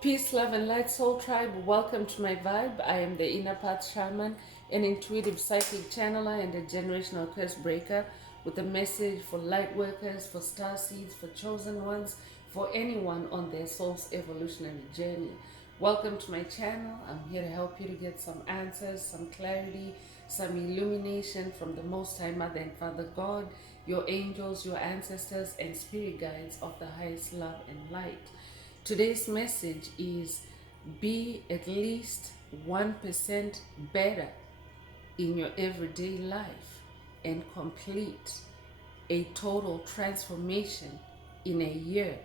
Peace, love, and light, soul tribe. Welcome to my vibe. I am the Inner Path Shaman, an intuitive psychic channeler, and a generational curse breaker with a message for light workers, for star seeds, for chosen ones, for anyone on their soul's evolutionary journey. Welcome to my channel. I'm here to help you to get some answers, some clarity, some illumination from the Most High Mother and Father God, your angels, your ancestors, and spirit guides of the highest love and light. Today's message is be at least 1% better in your everyday life and complete a total transformation in a year.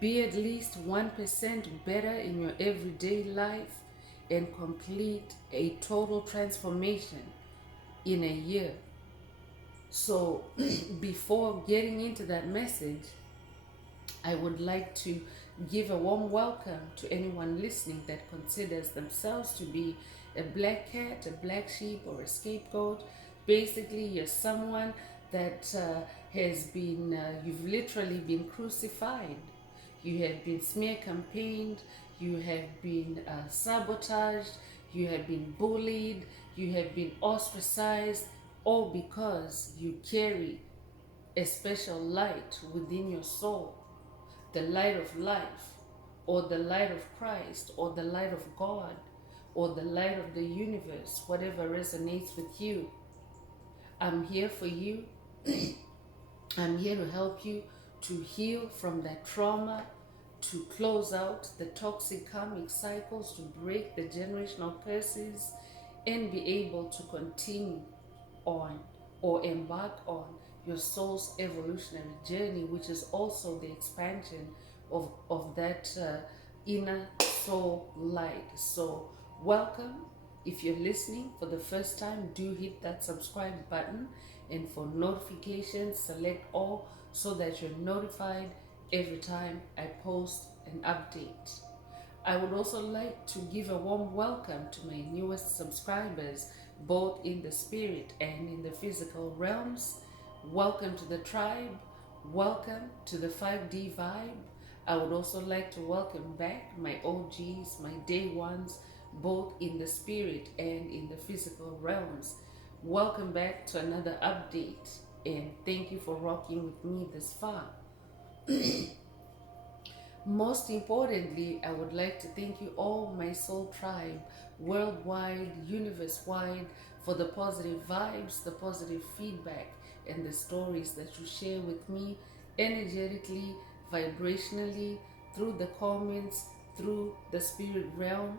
Be at least 1% better in your everyday life and complete a total transformation in a year. So, before getting into that message, I would like to give a warm welcome to anyone listening that considers themselves to be a black cat, a black sheep, or a scapegoat. Basically, you're someone that has been, you've literally been crucified. You have been smear campaigned, you have been sabotaged, you have been bullied, you have been ostracized, all because you carry a special light within your soul, the light of life, or the light of Christ, or the light of God, or the light of the universe, whatever resonates with you. I'm here for you. I'm here to help you to heal from that trauma, to close out the toxic karmic cycles, to break the generational curses, and be able to continue on or embark on your soul's evolutionary journey, which is also the expansion of that inner soul light. So, welcome. If you're listening for the first time, do hit that subscribe button, and for notifications, select all so that you're notified every time I post an update. I would also like to give a warm welcome to my newest subscribers, both in the spirit and in the physical realms. Welcome to the tribe. Welcome to the 5D vibe. I would also like to welcome back my OGs, my day ones, both in the spirit and in the physical realms. Welcome back to another update, and thank you for rocking with me this far. Most importantly, I would like to thank you all, my soul tribe, worldwide, universe-wide, for the positive vibes, the positive feedback, and the stories that you share with me energetically, vibrationally, through the comments, through the spirit realm.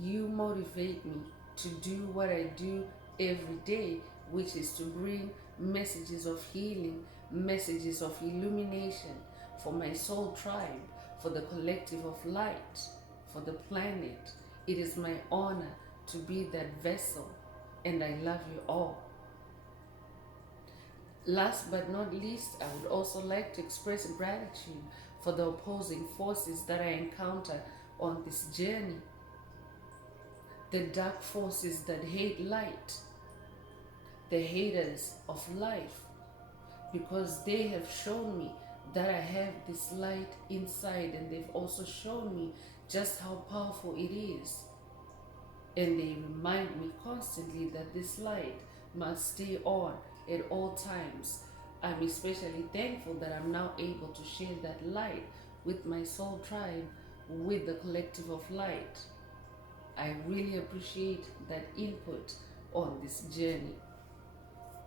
You motivate me to do what I do every day, which is to bring messages of healing, messages of illumination for my soul tribe, for the collective of light, for the planet. It is my honor to be that vessel, and I love you all. Last but not least, I would also like to express gratitude for the opposing forces that I encounter on this journey, the dark forces that hate light, the haters of life, because they have shown me that I have this light inside, and they've also shown me just how powerful it is. And they remind me constantly that this light must stay on at all times. I'm especially thankful that I'm now able to share that light with my soul tribe, with the collective of light. I really appreciate that input on this journey.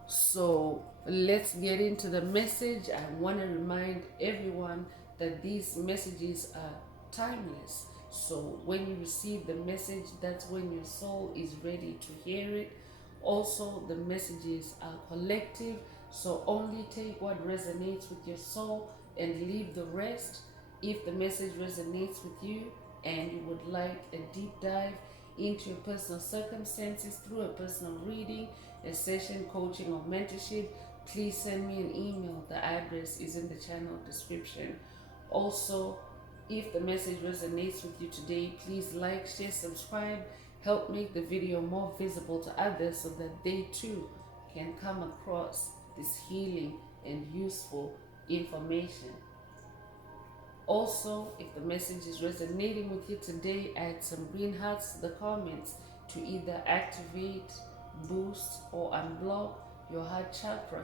So let's get into the message. I want to remind everyone that these messages are timeless. So when you receive the message, that's when your soul is ready to hear it. Also, the messages are collective, so only take what resonates with your soul and leave the rest. If the message resonates with you and you would like a deep dive into your personal circumstances through a personal reading, a session, coaching, or mentorship, please send me an email. The address is in the channel description. Also, if the message resonates with you today, please like, share, subscribe. Help make the video more visible to others so that they too can come across this healing and useful information. Also, if the message is resonating with you today, add some green hearts to the comments to either activate, boost, or unblock your heart chakra.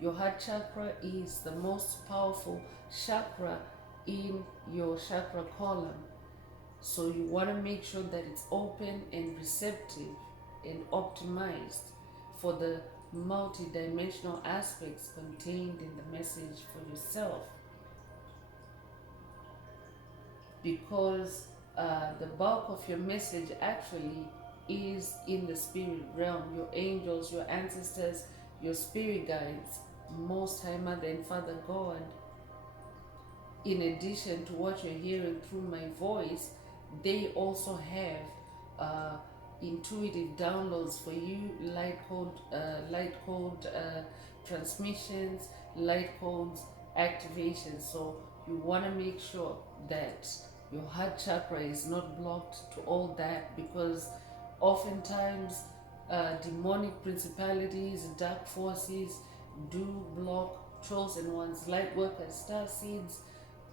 Your heart chakra is the most powerful chakra in your chakra column. So you want to make sure that it's open and receptive and optimized for the multi-dimensional aspects contained in the message for yourself. Because the bulk of your message actually is in the spirit realm. Your angels, your ancestors, your spirit guides, Most High Mother and Father God, in addition to what you're hearing through my voice, they also have intuitive downloads for you, light code transmissions, light codes activation. So you want to make sure that your heart chakra is not blocked to all that, because oftentimes demonic principalities, dark forces do block chosen ones, light workers, star seeds,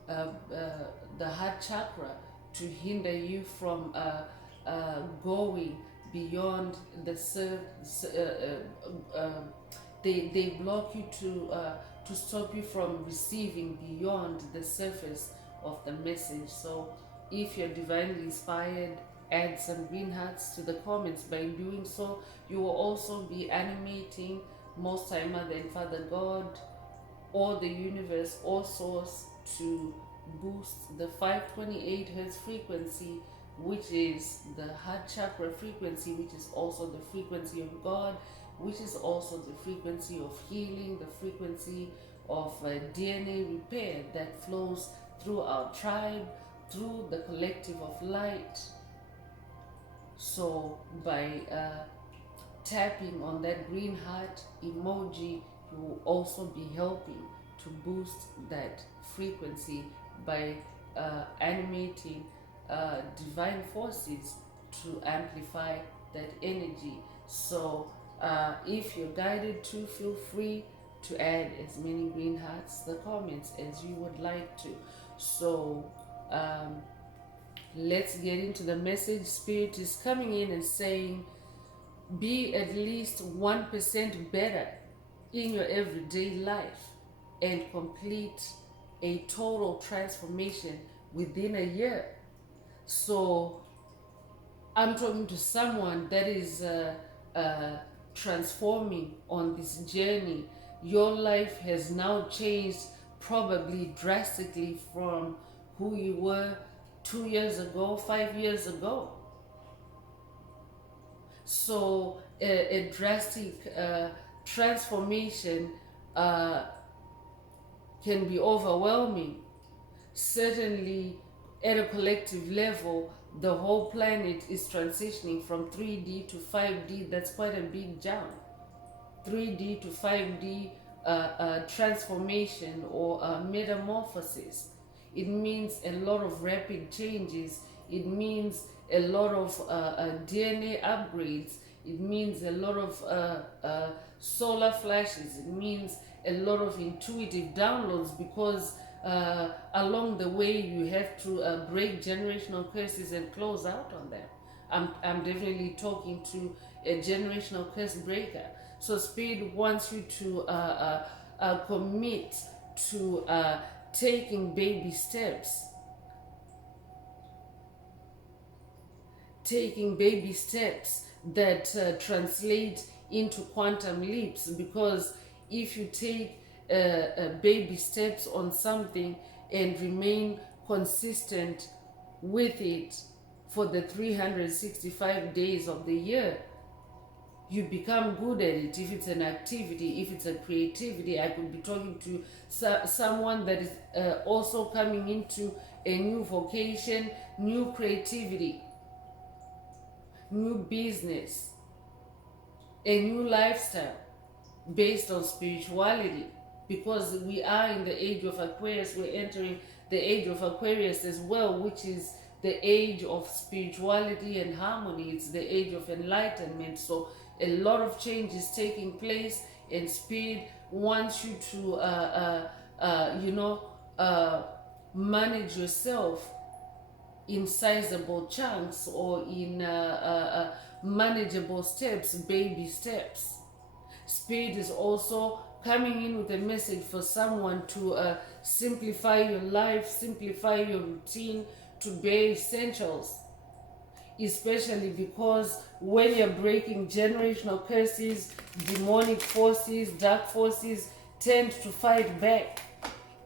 the heart chakra, to hinder you from going beyond the they block you to stop you from receiving beyond the surface of the message. So if you're divinely inspired, add some green hearts to the comments. By doing so, you will also be animating Most High Mother and Father God, or the universe, or source, to boost the 528 hertz frequency, which is the heart chakra frequency, which is also the frequency of God, which is also the frequency of healing, the frequency of DNA repair that flows through our tribe, through the collective of light. So by tapping on that green heart emoji, you will also be helping to boost that frequency by animating divine forces to amplify that energy. So if you're guided to, feel free to add as many green hearts to the comments as you would like to. So let's get into the message. Spirit is coming in and saying, be at least 1% better in your everyday life and complete a total transformation within a year. So I'm talking to someone that is transforming on this journey. Your life has now changed probably drastically from who you were 2 years ago, 5 years ago. So a drastic transformation can be overwhelming. Certainly at a collective level, the whole planet is transitioning from 3D to 5D. That's quite a big jump. 3D to 5D transformation or metamorphosis. It means a lot of rapid changes. It means a lot of DNA upgrades. It means a lot of solar flashes. It means a lot of intuitive downloads, because along the way you have to break generational curses and close out on them. I'm definitely talking to a generational curse breaker. So Spirit wants you to commit to taking baby steps. Taking baby steps that translate into quantum leaps, because if you take baby steps on something and remain consistent with it for the 365 days of the year, you become good at it. If it's an activity, if it's a creativity, I could be talking to someone that is also coming into a new vocation, new creativity, new business, a new lifestyle based on spirituality. Because we are in the age of Aquarius, we're entering the age of Aquarius as well, which is the age of spirituality and harmony. It's the age of enlightenment. So a lot of change is taking place, and Spirit wants you to manage yourself in sizable chunks or in manageable steps, baby steps. Spirit is also coming in with a message for someone to simplify your life, simplify your routine to bare essentials. Especially because when you're breaking generational curses, demonic forces, dark forces tend to fight back.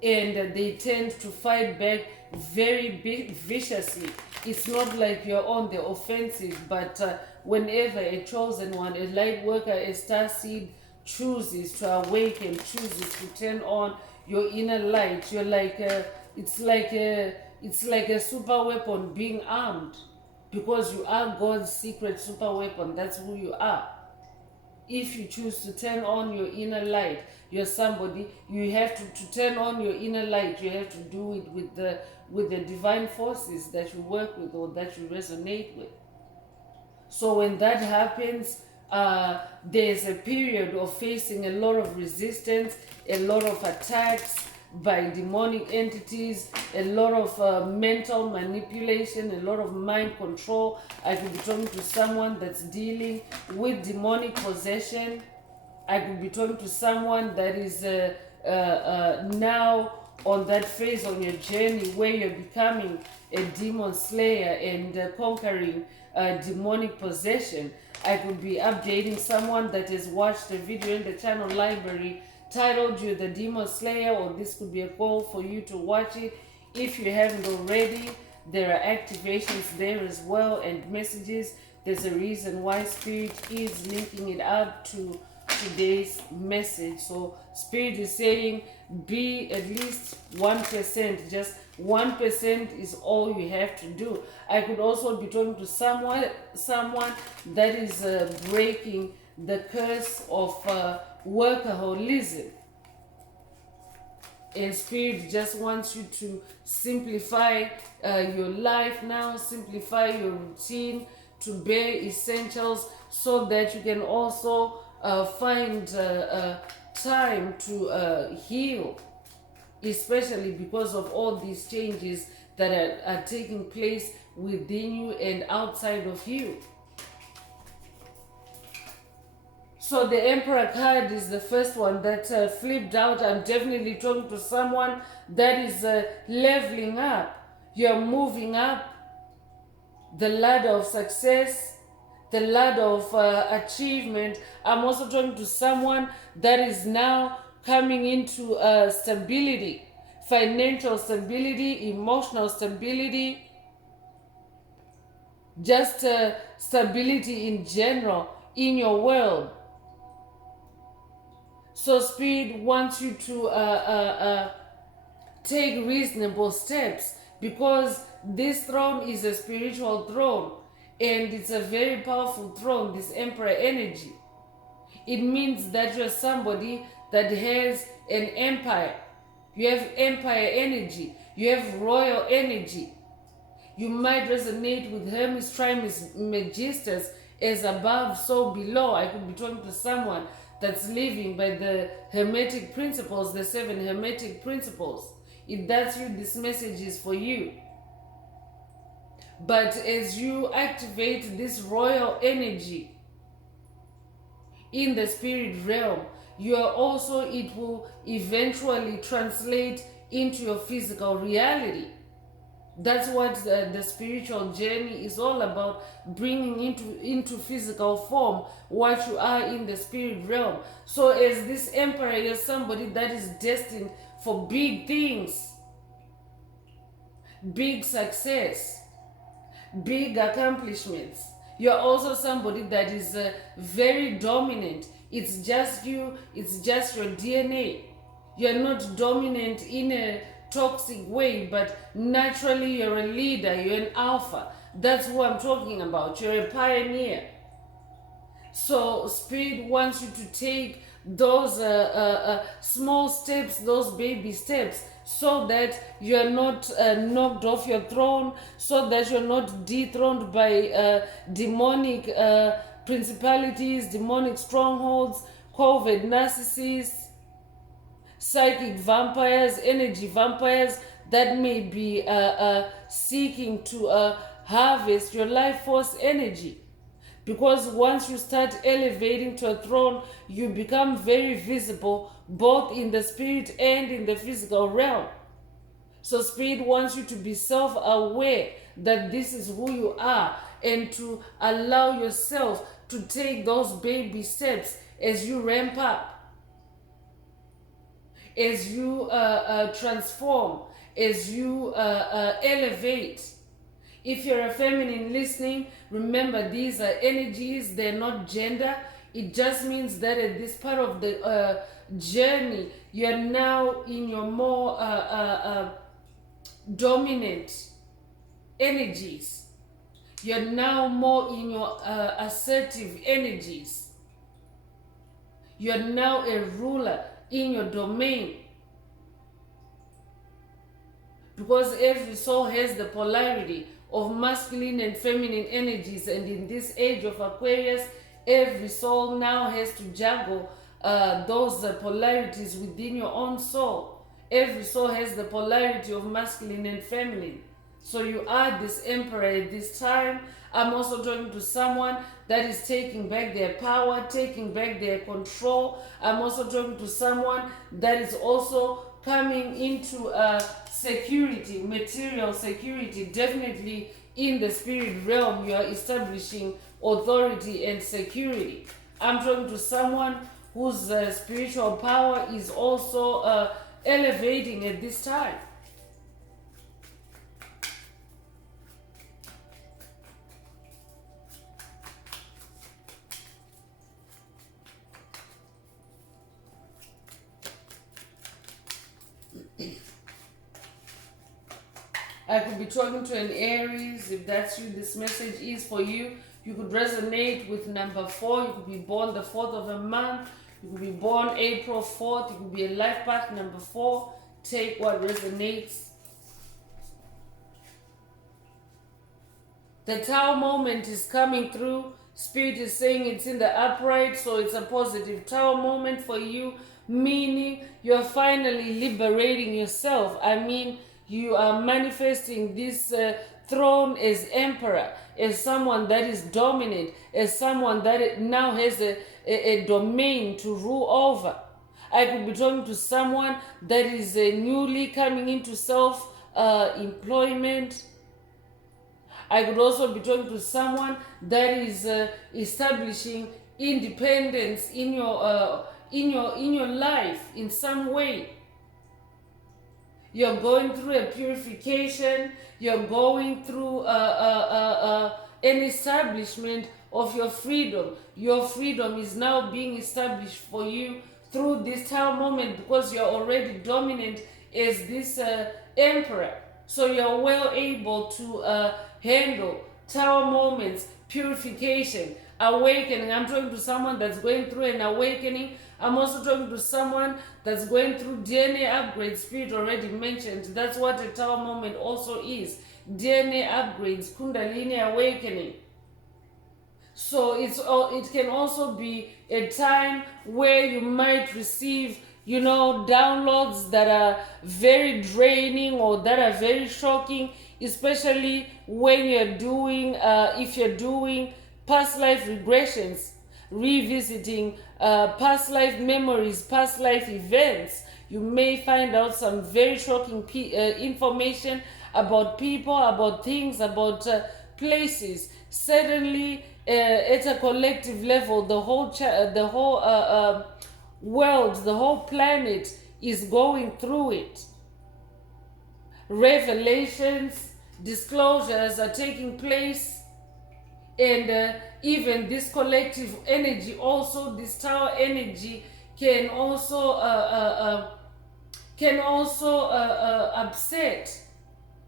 And they tend to fight back very viciously. It's not like you're on the offensive, but whenever a chosen one, a light worker, a star seed chooses to awaken, chooses to turn on your inner light, you're like it's like a super weapon being armed, because you are God's secret super weapon. That's who you are. If you choose to turn on your inner light, you're somebody. You have to turn on your inner light. You have to do it with the divine forces that you work with or that you resonate with. So when that happens, there's a period of facing a lot of resistance, a lot of attacks by demonic entities, a lot of mental manipulation, a lot of mind control. I could be talking to someone that's dealing with demonic possession. I could be talking to someone that is now on that phase on your journey where you're becoming a demon slayer and conquering demonic possession. I could be updating someone that has watched a video in the channel library titled "You the Demon Slayer," or this could be a call for you to watch it. If you haven't already, there are activations there as well and messages. There's a reason why Spirit is linking it up to today's message. So Spirit is saying be at least 1%, just 1% is all you have to do. I could also be talking to someone that is breaking the curse of workaholism. And Spirit just wants you to simplify your life now, simplify your routine to bare essentials, so that you can also find time to heal, especially because of all these changes that are taking place within you and outside of you. So the Emperor card is the first one that flipped out. I'm definitely talking to someone that is leveling up. You're moving up the ladder of success, the ladder of achievement. I'm also talking to someone that is now coming into stability, financial stability, emotional stability, just stability in general in your world. So Spirit wants you to take reasonable steps, because this throne is a spiritual throne and it's a very powerful throne, this Emperor energy. It means that you're somebody that has an empire. You have empire energy. You have royal energy. You might resonate with Hermes Trismegistus, as above, so below. I could be talking to someone that's living by the Hermetic principles, the 7 Hermetic principles. If that's you, this message is for you. But as you activate this royal energy in the spirit realm, you are also, it will eventually translate into your physical reality. That's what the spiritual journey is all about, bringing into physical form what you are in the spirit realm. So as this Emperor, you're somebody that is destined for big things, big success, big accomplishments. You're also somebody that is very dominant. It's just you, it's just your DNA. You're not dominant in a toxic way, but naturally you're a leader, you're an alpha. That's who I'm talking about. You're a pioneer. So Spirit wants you to take those small steps, those baby steps, so that you're not knocked off your throne, so that you're not dethroned by demonic principalities, demonic strongholds, COVID narcissists, psychic vampires, energy vampires that may be seeking to harvest your life force energy. Because once you start elevating to a throne, you become very visible both in the spirit and in the physical realm. So spirit wants you to be self-aware that this is who you are, and to allow yourself to take those baby steps as you ramp up, as you transform, as you elevate. If you're a feminine listening, remember these are energies, they're not gender. It just means that at this part of the journey, you're now in your more dominant energies. You're now more in your assertive energies. You're now a ruler in your domain. Because every soul has the polarity of masculine and feminine energies, and in this age of Aquarius, every soul now has to juggle those polarities within your own soul. Every soul has the polarity of masculine and feminine. So you are this emperor at this time. I'm also talking to someone that is taking back their power, taking back their control. I'm also talking to someone that is also coming into security, material security. Definitely in the spirit realm, you are establishing authority and security. I'm talking to someone whose spiritual power is also elevating at this time. I could be talking to an Aries. If that's you, this message is for you. You could resonate with number 4. You could be born the 4th of a month. You could be born April 4th. You could be a life path number 4. Take what resonates. The Tower moment is coming through. Spirit is saying it's in the upright, so it's a positive Tower moment for you, meaning you're finally liberating yourself. I mean, you are manifesting this throne as emperor, as someone that is dominant, as someone that now has a domain to rule over. I could be talking to someone that is newly coming into self-employment. I could also be talking to someone that is establishing independence in your life in some way. You're going through a purification. You're going through an establishment of your freedom. Your freedom is now being established for you through this Tower moment, because you're already dominant as this emperor. So you're well able to handle Tower moments, purification, awakening. I'm talking to someone that's going through an awakening. I'm also talking to someone that's going through DNA upgrades. Spirit already mentioned that's what a Tower moment also is. DNA upgrades, Kundalini awakening. So it can also be a time where you might receive, downloads that are very draining or that are very shocking, especially when you're doing, if you're doing past life regressions, revisiting past life memories, past life events. You may find out some very shocking information about people, about things, about places. Certainly, at a collective level, the whole world, the whole planet is going through it. Revelations, disclosures are taking place, and even this collective energy, also this Tower energy, can also upset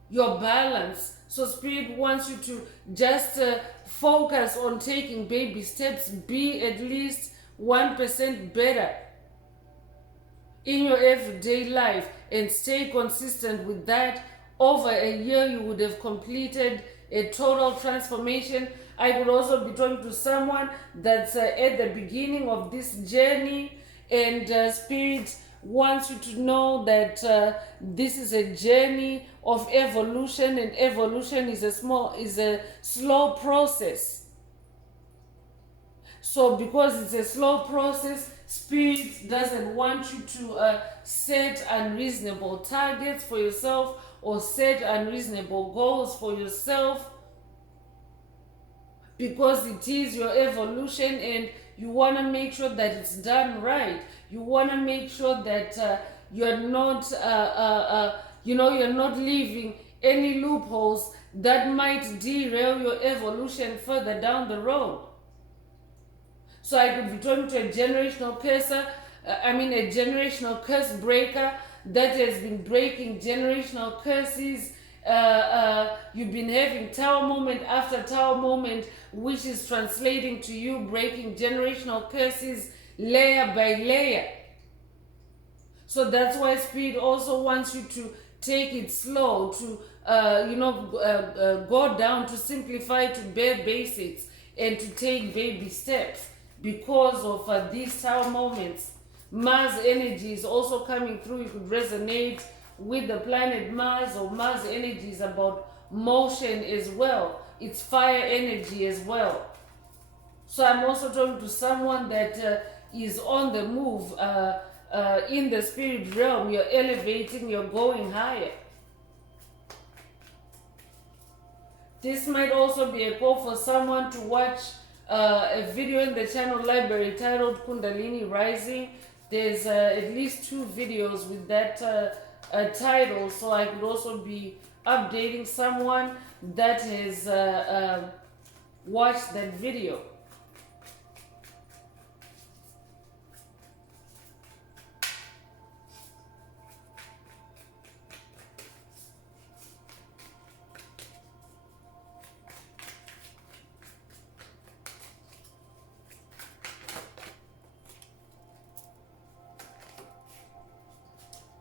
your balance. So Spirit wants you to just focus on taking baby steps. Be at least 1% better in your everyday life and stay consistent with that. Over a year, you would have completed a total transformation. I could also be talking to someone that's at the beginning of this journey, and Spirit wants you to know that this is a journey of evolution, and evolution is a slow process. So because it's a slow process, Spirit doesn't want you to set unreasonable targets for yourself or set unreasonable goals for yourself, because it is your evolution and you want to make sure that it's done right. You want to make sure that you're not you're not leaving any loopholes that might derail your evolution further down the road. So I could be talking to a generational curser, a generational curse breaker that has been breaking generational curses. You've been having tower moment after tower moment, which is translating to you breaking generational curses layer by layer. So that's why Spirit also wants you to take it slow, to go down, to simplify, to bare basics, and to take baby steps because of these tower moments. Mars energy is also coming through. You could resonate with the planet Mars, or Mars energy is about motion as well. It's fire energy as well. So I'm also talking to someone that is on the move in the spirit realm. You're elevating, you're going higher. This might also be a call for someone to watch a video in the channel library titled Kundalini Rising. There's at least 2 videos with that title, so I could also be updating someone that has watched that video.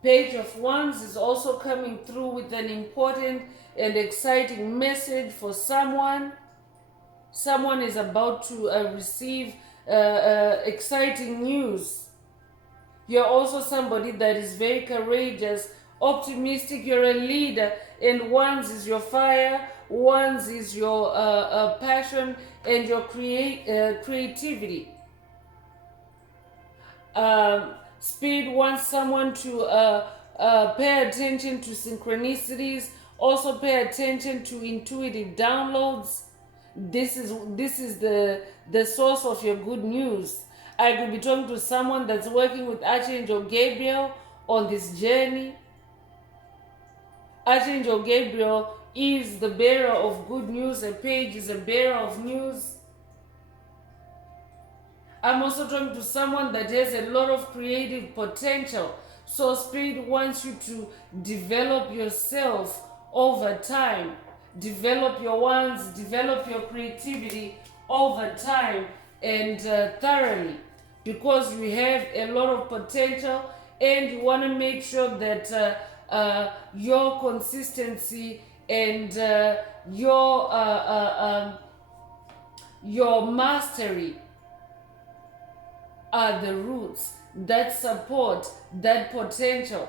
Page of Wands is also coming through with an important and exciting message for someone. Someone is about to receive exciting news. You're also somebody that is very courageous, optimistic. You're a leader, and Wands is your fire. Wands is your passion and your creativity. Spirit wants someone to pay attention to synchronicities, also pay attention to intuitive downloads. This is the source of your good news. I could be talking to someone that's working with Archangel Gabriel on this journey. Archangel Gabriel is the bearer of good news. A page is a bearer of news. I'm also talking to someone that has a lot of creative potential. So Spirit wants you to develop yourself over time. Develop your wands, develop your creativity over time and thoroughly, because you have a lot of potential, and you want to make sure that your consistency and your mastery are the roots that support that potential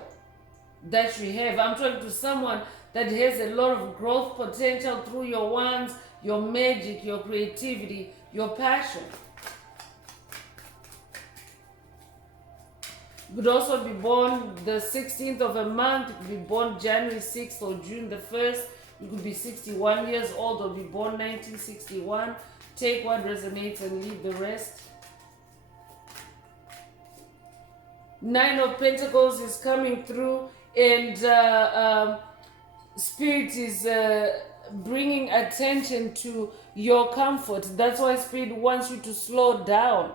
that you have. I'm talking to someone that has a lot of growth potential through your wands, your magic, your creativity, your passion. You could also be born the 16th of a month. You could be born January 6th or June the 1st. You could be 61 years old or be born 1961. Take what resonates and leave the rest. 9 of Pentacles is coming through, and Spirit is bringing attention to your comfort. That's why Spirit wants you to slow down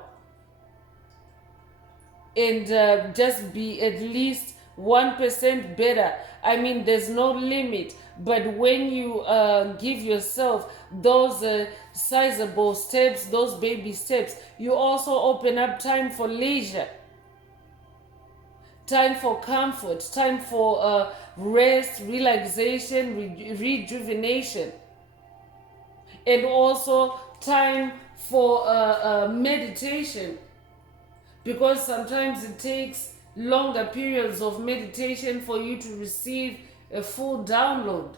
and just be at least 1% better. I mean, there's no limit, but when you give yourself those sizable steps, those baby steps, you also open up time for leisure, time for comfort, time for rest, relaxation, rejuvenation, and also time for meditation, because sometimes it takes longer periods of meditation for you to receive a full download.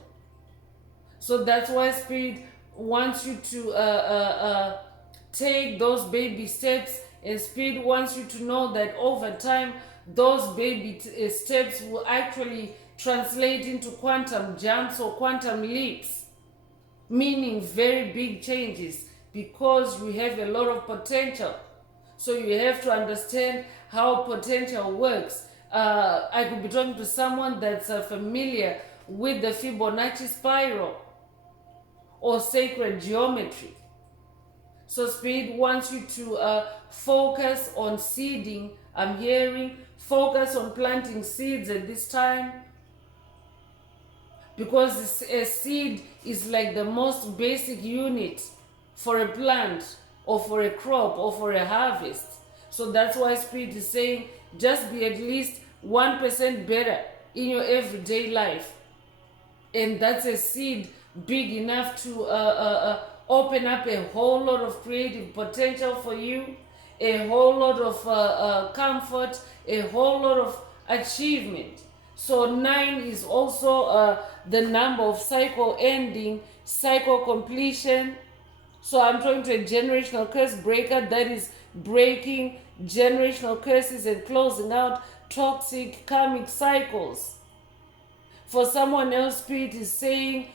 So that's why Spirit wants you to take those baby steps, and Spirit wants you to know that over time, those baby steps will actually translate into quantum jumps or quantum leaps, meaning very big changes, because we have a lot of potential. So you have to understand how potential works. I could be talking to someone that's familiar with the Fibonacci spiral or sacred geometry. So Spirit wants you to focus on seeding. I'm hearing focus on planting seeds at this time, because a seed is like the most basic unit for a plant or for a crop or for a harvest. So that's why Spirit is saying just be at least 1% better in your everyday life. And that's a seed big enough to open up a whole lot of creative potential for you, a whole lot of comfort, a whole lot of achievement. So 9 is also the number of cycle ending, cycle completion. So I'm talking to a generational curse breaker that is breaking generational curses and closing out toxic karmic cycles. For someone else, Spirit is saying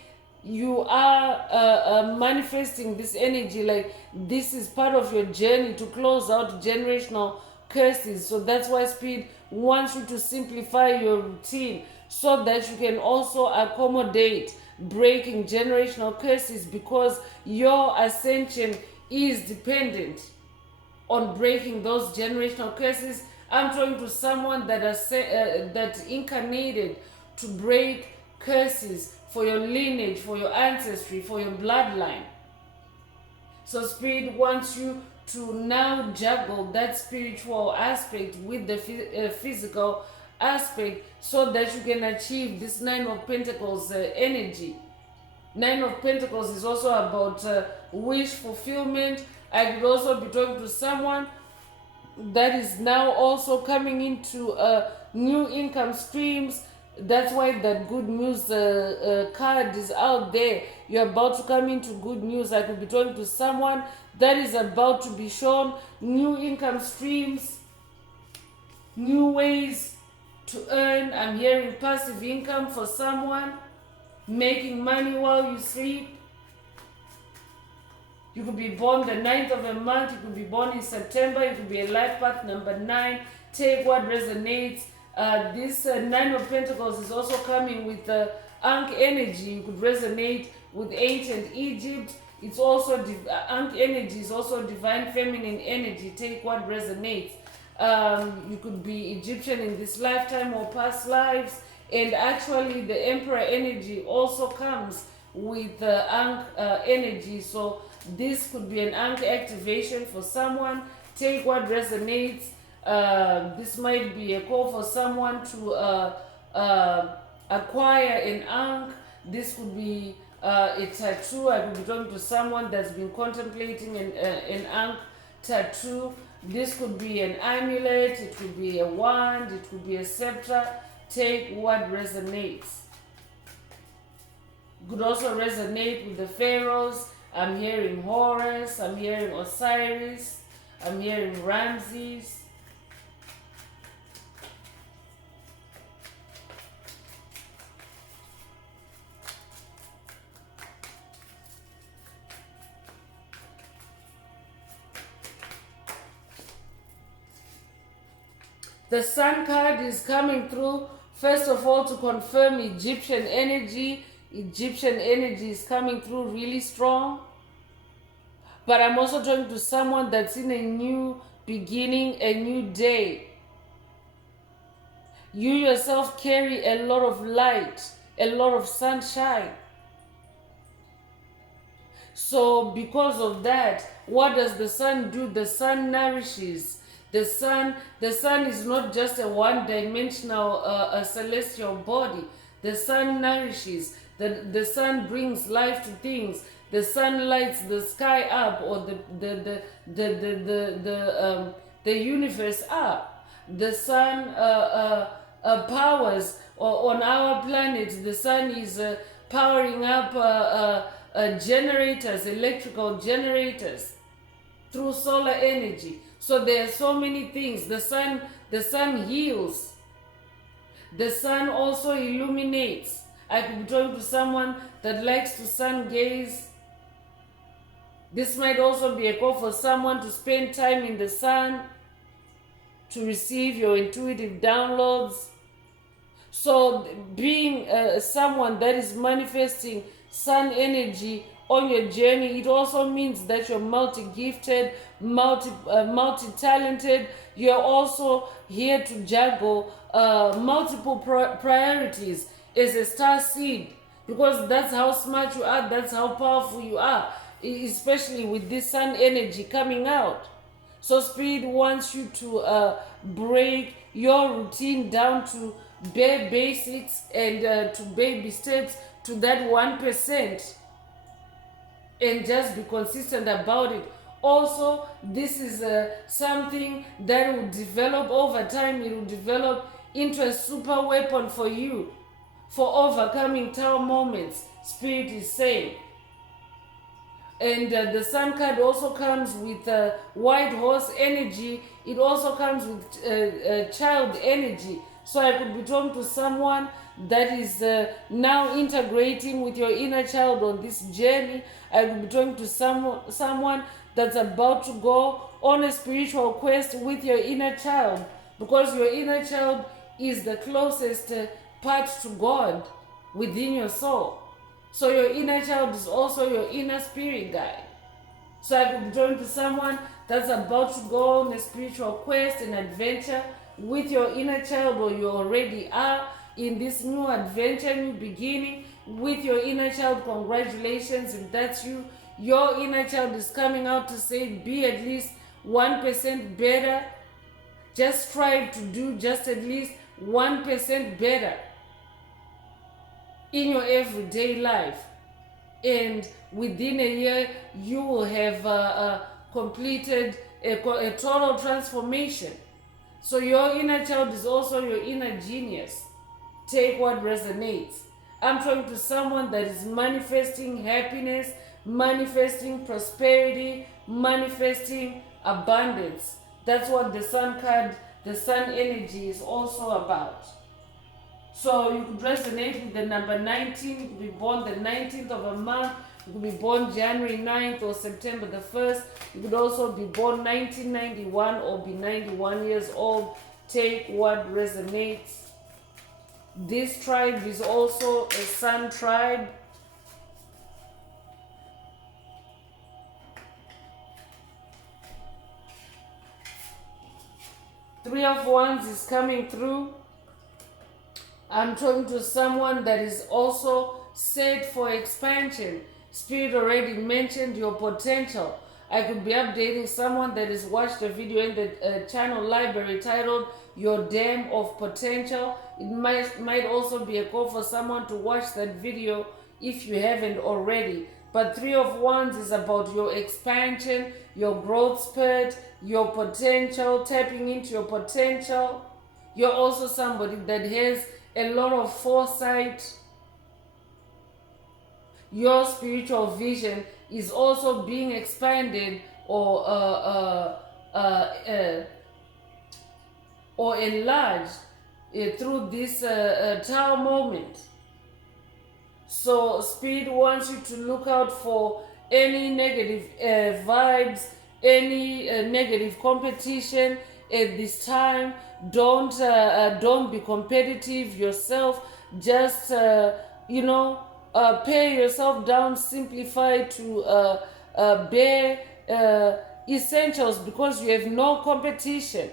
you are manifesting this energy, like this is part of your journey to close out generational curses. So that's why Spirit wants you to simplify your routine so that you can also accommodate breaking generational curses, because your ascension is dependent on breaking those generational curses. I'm talking to someone that that incarnated to break curses for your lineage, for your ancestry, for your bloodline. So Spirit wants you to now juggle that spiritual aspect with the physical aspect so that you can achieve this 9 of Pentacles energy. 9 of Pentacles is also about wish fulfillment. I could also be talking to someone that is now also coming into new income streams. That's why that good news card is out there. You're about to come into good news. I could be talking to someone that is about to be shown new income streams, new ways to earn. I'm hearing passive income for someone, making money while you sleep. You could be born the 9th of a month. You could be born in September. You could be a life path number 9. Take what resonates. This 9 of Pentacles is also coming with Ankh energy. You could resonate with ancient Egypt. It's also Ankh energy is also divine feminine energy. Take what resonates. You could be Egyptian in this lifetime or past lives. And actually, the Emperor energy also comes with Ankh energy. So this could be an Ankh activation for someone. Take what resonates. This might be a call for someone to acquire an Ankh. This could be a tattoo. I could be talking to someone that's been contemplating an Ankh tattoo. This could be an amulet. It could be a wand. It could be a scepter. Take what resonates. Could also resonate with the pharaohs. I'm hearing Horus, I'm hearing Osiris, I'm hearing Ramses. The Sun card is coming through, first of all, to confirm Egyptian energy. Egyptian energy is coming through really strong. But I'm also talking to someone that's in a new beginning, a new day. You yourself carry a lot of light, a lot of sunshine. So because of that, what does the sun do? The sun nourishes. The sun is not just a one-dimensional celestial body. The sun nourishes. The sun brings life to things. The sun lights the sky up, or the universe up. the sun powers on our planet. The sun is powering up generators, electrical generators through solar energy. So there are so many things. The sun heals. The sun also illuminates. I could be talking to someone that likes to sun gaze. This might also be a call for someone to spend time in the sun, to receive your intuitive downloads. So being someone that is manifesting sun energy on your journey, it also means that you're multi-gifted, multi-talented. You're also here to juggle multiple priorities as a star seed, because that's how smart you are, that's how powerful you are, especially with this sun energy coming out. So Spirit wants you to break your routine down to bare basics and to baby steps to that 1%, and just be consistent about it. Also, this is something that will develop over time. It will develop into a super weapon for you for overcoming tough moments, Spirit is saying. And the sun card also comes with white horse energy. It also comes with child energy. So I could be talking to someone that is now integrating with your inner child on this journey. I could be talking to someone that's about to go on a spiritual quest with your inner child, because your inner child is the closest part to God within your soul. So your inner child is also your inner spirit guide. So I could be talking to someone that's about to go on a spiritual quest and adventure with your inner child, or you already are in this new adventure, new beginning with your inner child. Congratulations if that's you. Your inner child is coming out to say, be at least 1% better. Just strive to do just at least 1% better in your everyday life, and within a year you will have completed a total transformation. So your inner child is also your inner genius. Take what resonates. I'm talking to someone that is manifesting happiness, manifesting prosperity, manifesting abundance. That's what the sun card, the sun energy is also about. So you could resonate with the number 19. You could be born the 19th of a month. You could be born January 9th or September the 1st. You could also be born 1991 or be 91 years old. Take what resonates. This tribe is also a sun tribe. Three of Wands is coming through. I'm talking to someone that is also set for expansion. Spirit already mentioned your potential. I could be updating someone that has watched a video in the channel library titled Your Dam of Potential. It might also be a call for someone to watch that video if you haven't already. But Three of Wands is about your expansion, your growth spurt, your potential, tapping into your potential. You're also somebody that has a lot of foresight. Your spiritual vision is also being expanded or enlarged through this Tower moment. So Spirit wants you to look out for any negative vibes, any negative competition at this time. Don't be competitive yourself. Just pare yourself down, simplify to bare essentials, because you have no competition.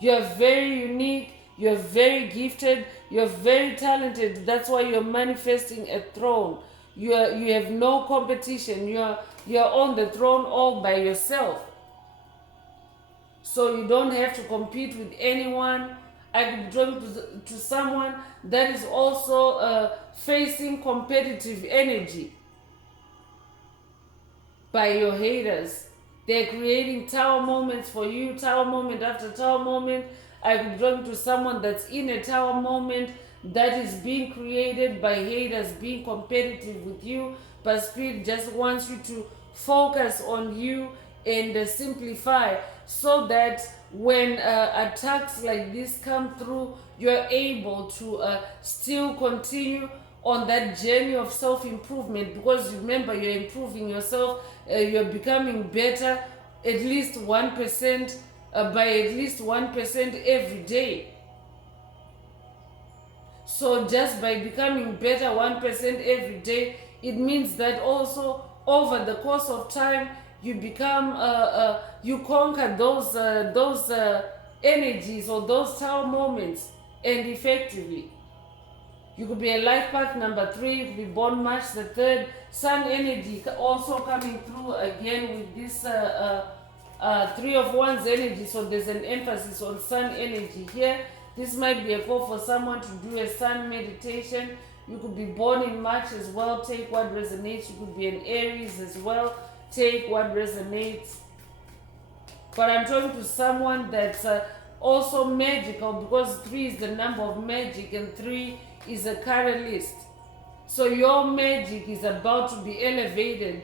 You're very unique, you're very gifted, you're very talented. That's why you're manifesting a throne. You have no competition. You're on the throne all by yourself. So you don't have to compete with anyone. I could join to someone that is also facing competitive energy by your haters. They're creating tower moments for you, tower moment after tower moment. I could belong to someone that's in a tower moment that is being created by haters being competitive with you, but Spirit just wants you to focus on you and simplify, so that when attacks like this come through, you're able to still continue on that journey of self-improvement, because remember, you're improving yourself, you're becoming better at least 1%, by at least 1% every day. So just by becoming better 1% every day, it means that also over the course of time, you become you conquer those energies or those tower moments, and effectively. You could be a life path number 3, you could be born March the 3rd. Sun energy also coming through again with this 3 of Wands energy. So there's an emphasis on sun energy here. This might be a call for someone to do a sun meditation. You could be born in March as well. Take what resonates. You could be an Aries as well. Take what resonates. But I'm talking to someone that's also magical, because 3 is the number of magic and 3 is a catalyst. So your magic is about to be elevated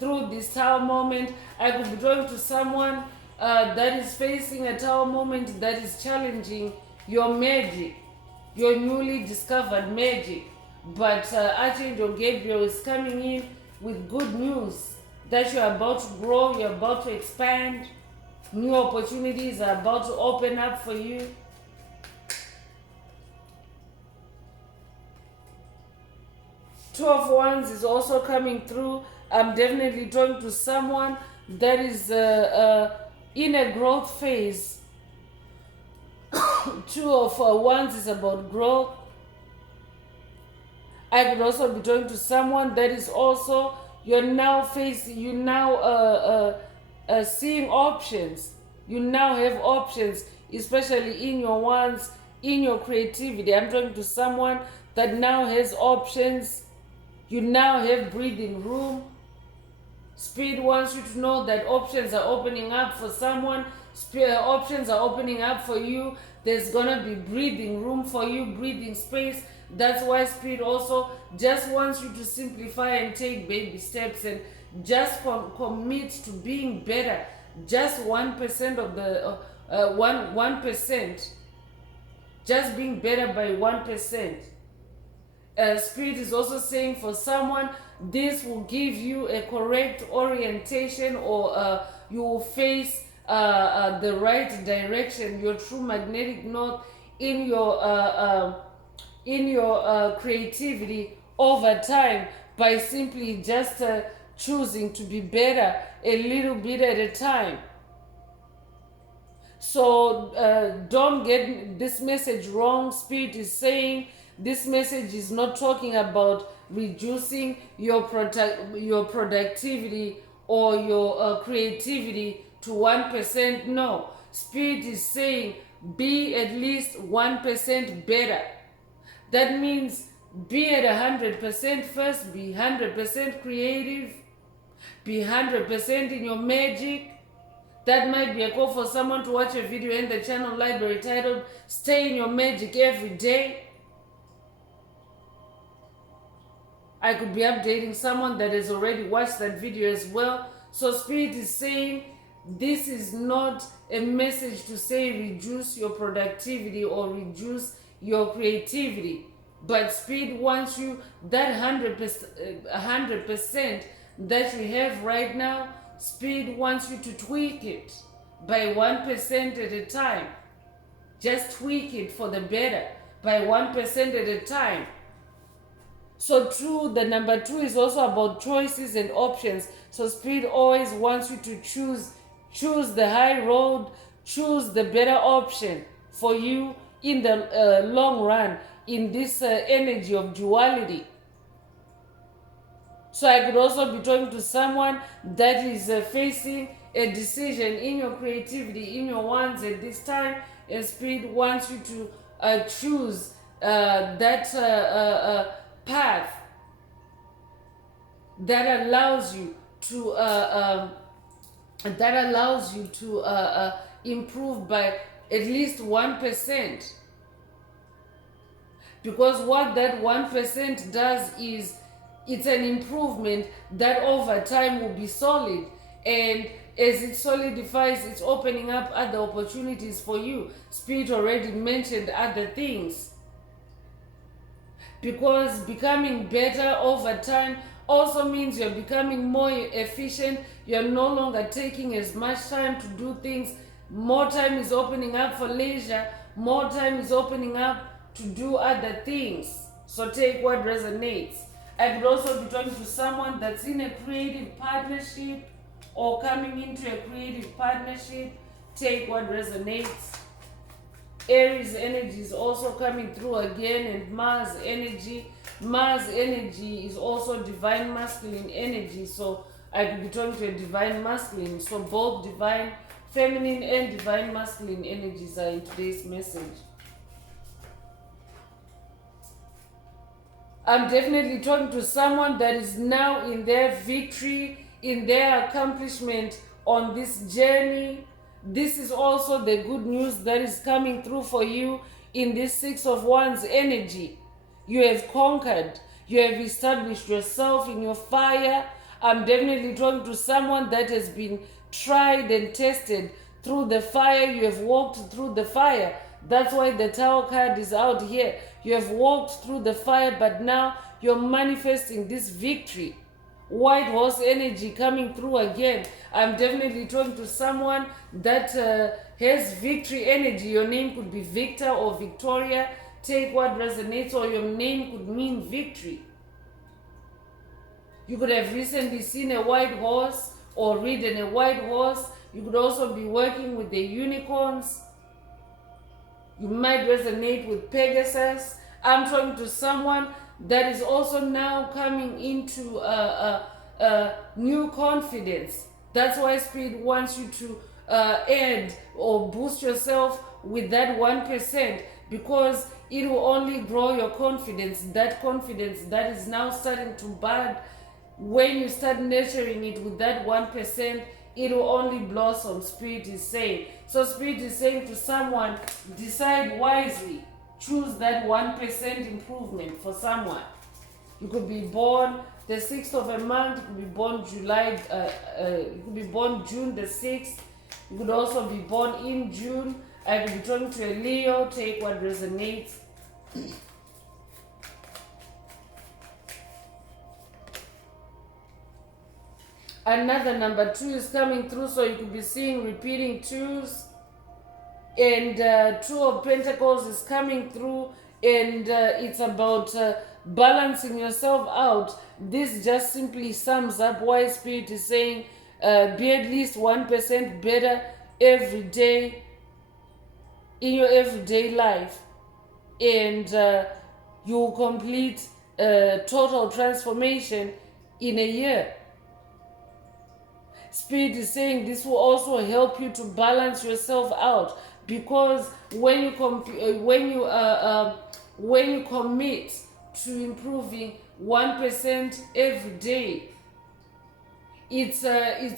through this tower moment. I could be talking to someone that is facing a tower moment that is challenging your magic, your newly discovered magic. But Archangel Gabriel is coming in with good news that you're about to grow, you're about to expand, new opportunities are about to open up for you. Two of Wands is also coming through. I'm definitely talking to someone that is in a growth phase. Two of Wands is about growth. I could also be talking to someone that is also, you're now seeing options. You now have options, especially in your Wands, in your creativity. I'm talking to someone that now has options. You now have breathing room. Spirit wants you to know that options are opening up for someone. Options are opening up for you. There's gonna be breathing room for you, breathing space. That's why Spirit also just wants you to simplify and take baby steps and just commit to being better. Just 1% of the 1%. Just being better by 1%. Spirit is also saying for someone, this will give you a correct orientation, or you will face the right direction, your true magnetic north in your creativity over time, by simply just choosing to be better a little bit at a time. So don't get this message wrong. Spirit is saying this message is not talking about reducing your productivity or your creativity to 1%. No, Spirit is saying be at least 1% better. That means be at 100% first, be 100% creative, be 100% in your magic. That might be a call for someone to watch a video in the channel library titled Stay in Your Magic Every Day. I could be updating someone that has already watched that video as well. So Spirit is saying this is not a message to say reduce your productivity or reduce your creativity. But Spirit wants you, that 100% that you have right now, Spirit wants you to tweak it by 1% at a time. Just tweak it for the better by 1% at a time. So the number 2 is also about choices and options. So Spirit always wants you to choose the high road, choose the better option for you in the long run, in this energy of duality. So I could also be talking to someone that is facing a decision in your creativity, in your Wands at this time, and Spirit wants you to choose that path that allows you to that allows you to improve by at least 1%. Because what that 1% does is it's an improvement that over time will be solid, and as it solidifies, it's opening up other opportunities for you. Spirit already mentioned other things, because becoming better over time also means you're becoming more efficient. You're no longer taking as much time to do things. More time is opening up for leisure. More time is opening up to do other things. So take what resonates. I could also be talking to someone that's in a creative partnership or coming into a creative partnership. Take what resonates. Aries energy is also coming through again, and Mars energy. Mars energy is also divine masculine energy. So I could be talking to a divine masculine. So both divine feminine and divine masculine energies are in today's message. I'm definitely talking to someone that is now in their victory, in their accomplishment on this journey. This is also the good news that is coming through for you in this Six of Wands energy. You have conquered. You have established yourself in your fire. I'm definitely talking to someone that has been tried and tested through the fire. You have walked through the fire. That's why the Tower card is out here. You have walked through the fire, but now you're manifesting this victory. White horse energy coming through again. I'm definitely talking to someone that has victory energy. Your name could be Victor or Victoria. Take what resonates, or your name could mean victory. You could have recently seen a white horse or ridden a white horse. You could also be working with the unicorns. You might resonate with Pegasus. I'm talking to someone that is also now coming into new confidence. That's why Spirit wants you to add or boost yourself with that 1%, because it will only grow your confidence. That confidence that is now starting to bud, when you start nurturing it with that 1%, it will only blossom, Spirit is saying. So Spirit is saying to someone, decide wisely. Choose that 1% improvement for someone. You could be born the 6th of a month, you could be born you could be born June the 6th. You could also be born in June. I could be talking to a Leo. Take what resonates. Another number 2 is coming through, so you could be seeing repeating 2s. And 2 of Pentacles is coming through, and it's about balancing yourself out. This just simply sums up why Spirit is saying be at least 1% better every day in your everyday life, and you will complete total transformation in a year. Spirit is saying this will also help you to balance yourself out, because when you commit to improving 1% every day, it's a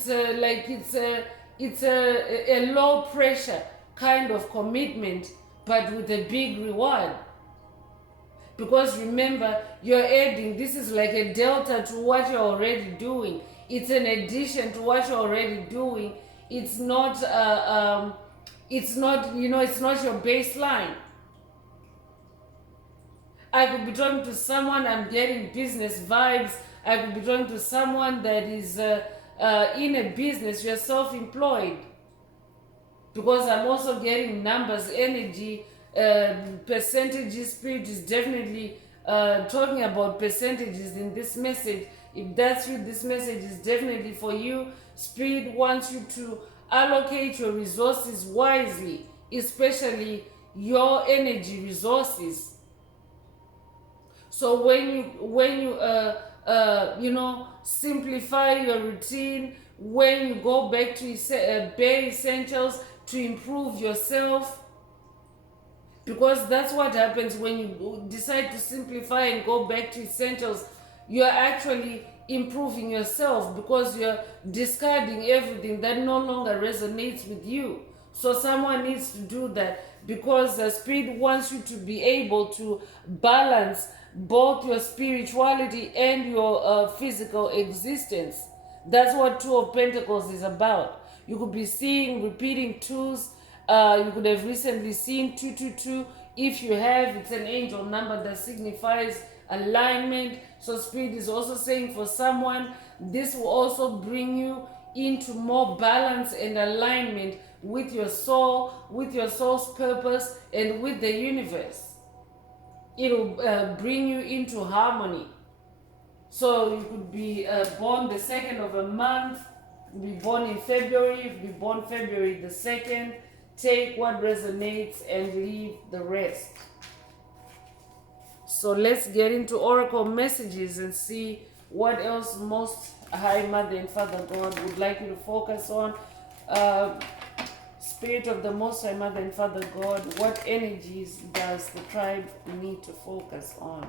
low pressure kind of commitment, but with a big reward. Because remember, you're adding. This is like a delta to what you're already doing. It's an addition to what you're already doing. It's not it's not your baseline. I could be talking to someone, I'm getting business vibes. I could be talking to someone that is in a business, you're self-employed. Because I'm also getting numbers, energy, percentages. Spirit is definitely talking about percentages in this message. If that's you, this message is definitely for you. Spirit wants you to allocate your resources wisely, especially your energy resources. So when you simplify your routine, when you go back to bare essentials to improve yourself, because that's what happens when you decide to simplify and go back to essentials. You're actually improving yourself because you're discarding everything that no longer resonates with you. So someone needs to do that because the Spirit wants you to be able to balance both your spirituality and your physical existence. That's what Two of Pentacles is about. You could be seeing repeating twos. You could have recently seen 222. If you have, it's an angel number that signifies alignment. So Spirit is also saying for someone, this will also bring you into more balance and alignment with your soul, with your soul's purpose, and with the universe. It will bring you into harmony. So you could be born the 2nd of a month, be born in February, be born February the 2nd. Take what resonates and leave the rest. So let's get into Oracle messages and see what else Most High Mother and Father God would like you to focus on. Spirit of the Most High Mother and Father God, what energies does the tribe need to focus on?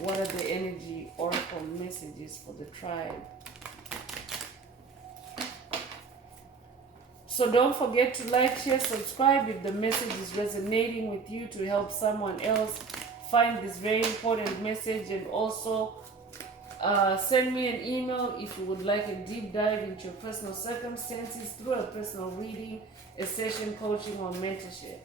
What are the energy oracle messages for the tribe? So don't forget to like, share, subscribe if the message is resonating with you to help someone else find this very important message. And also send me an email if you would like a deep dive into your personal circumstances through a personal reading, a session coaching, or mentorship.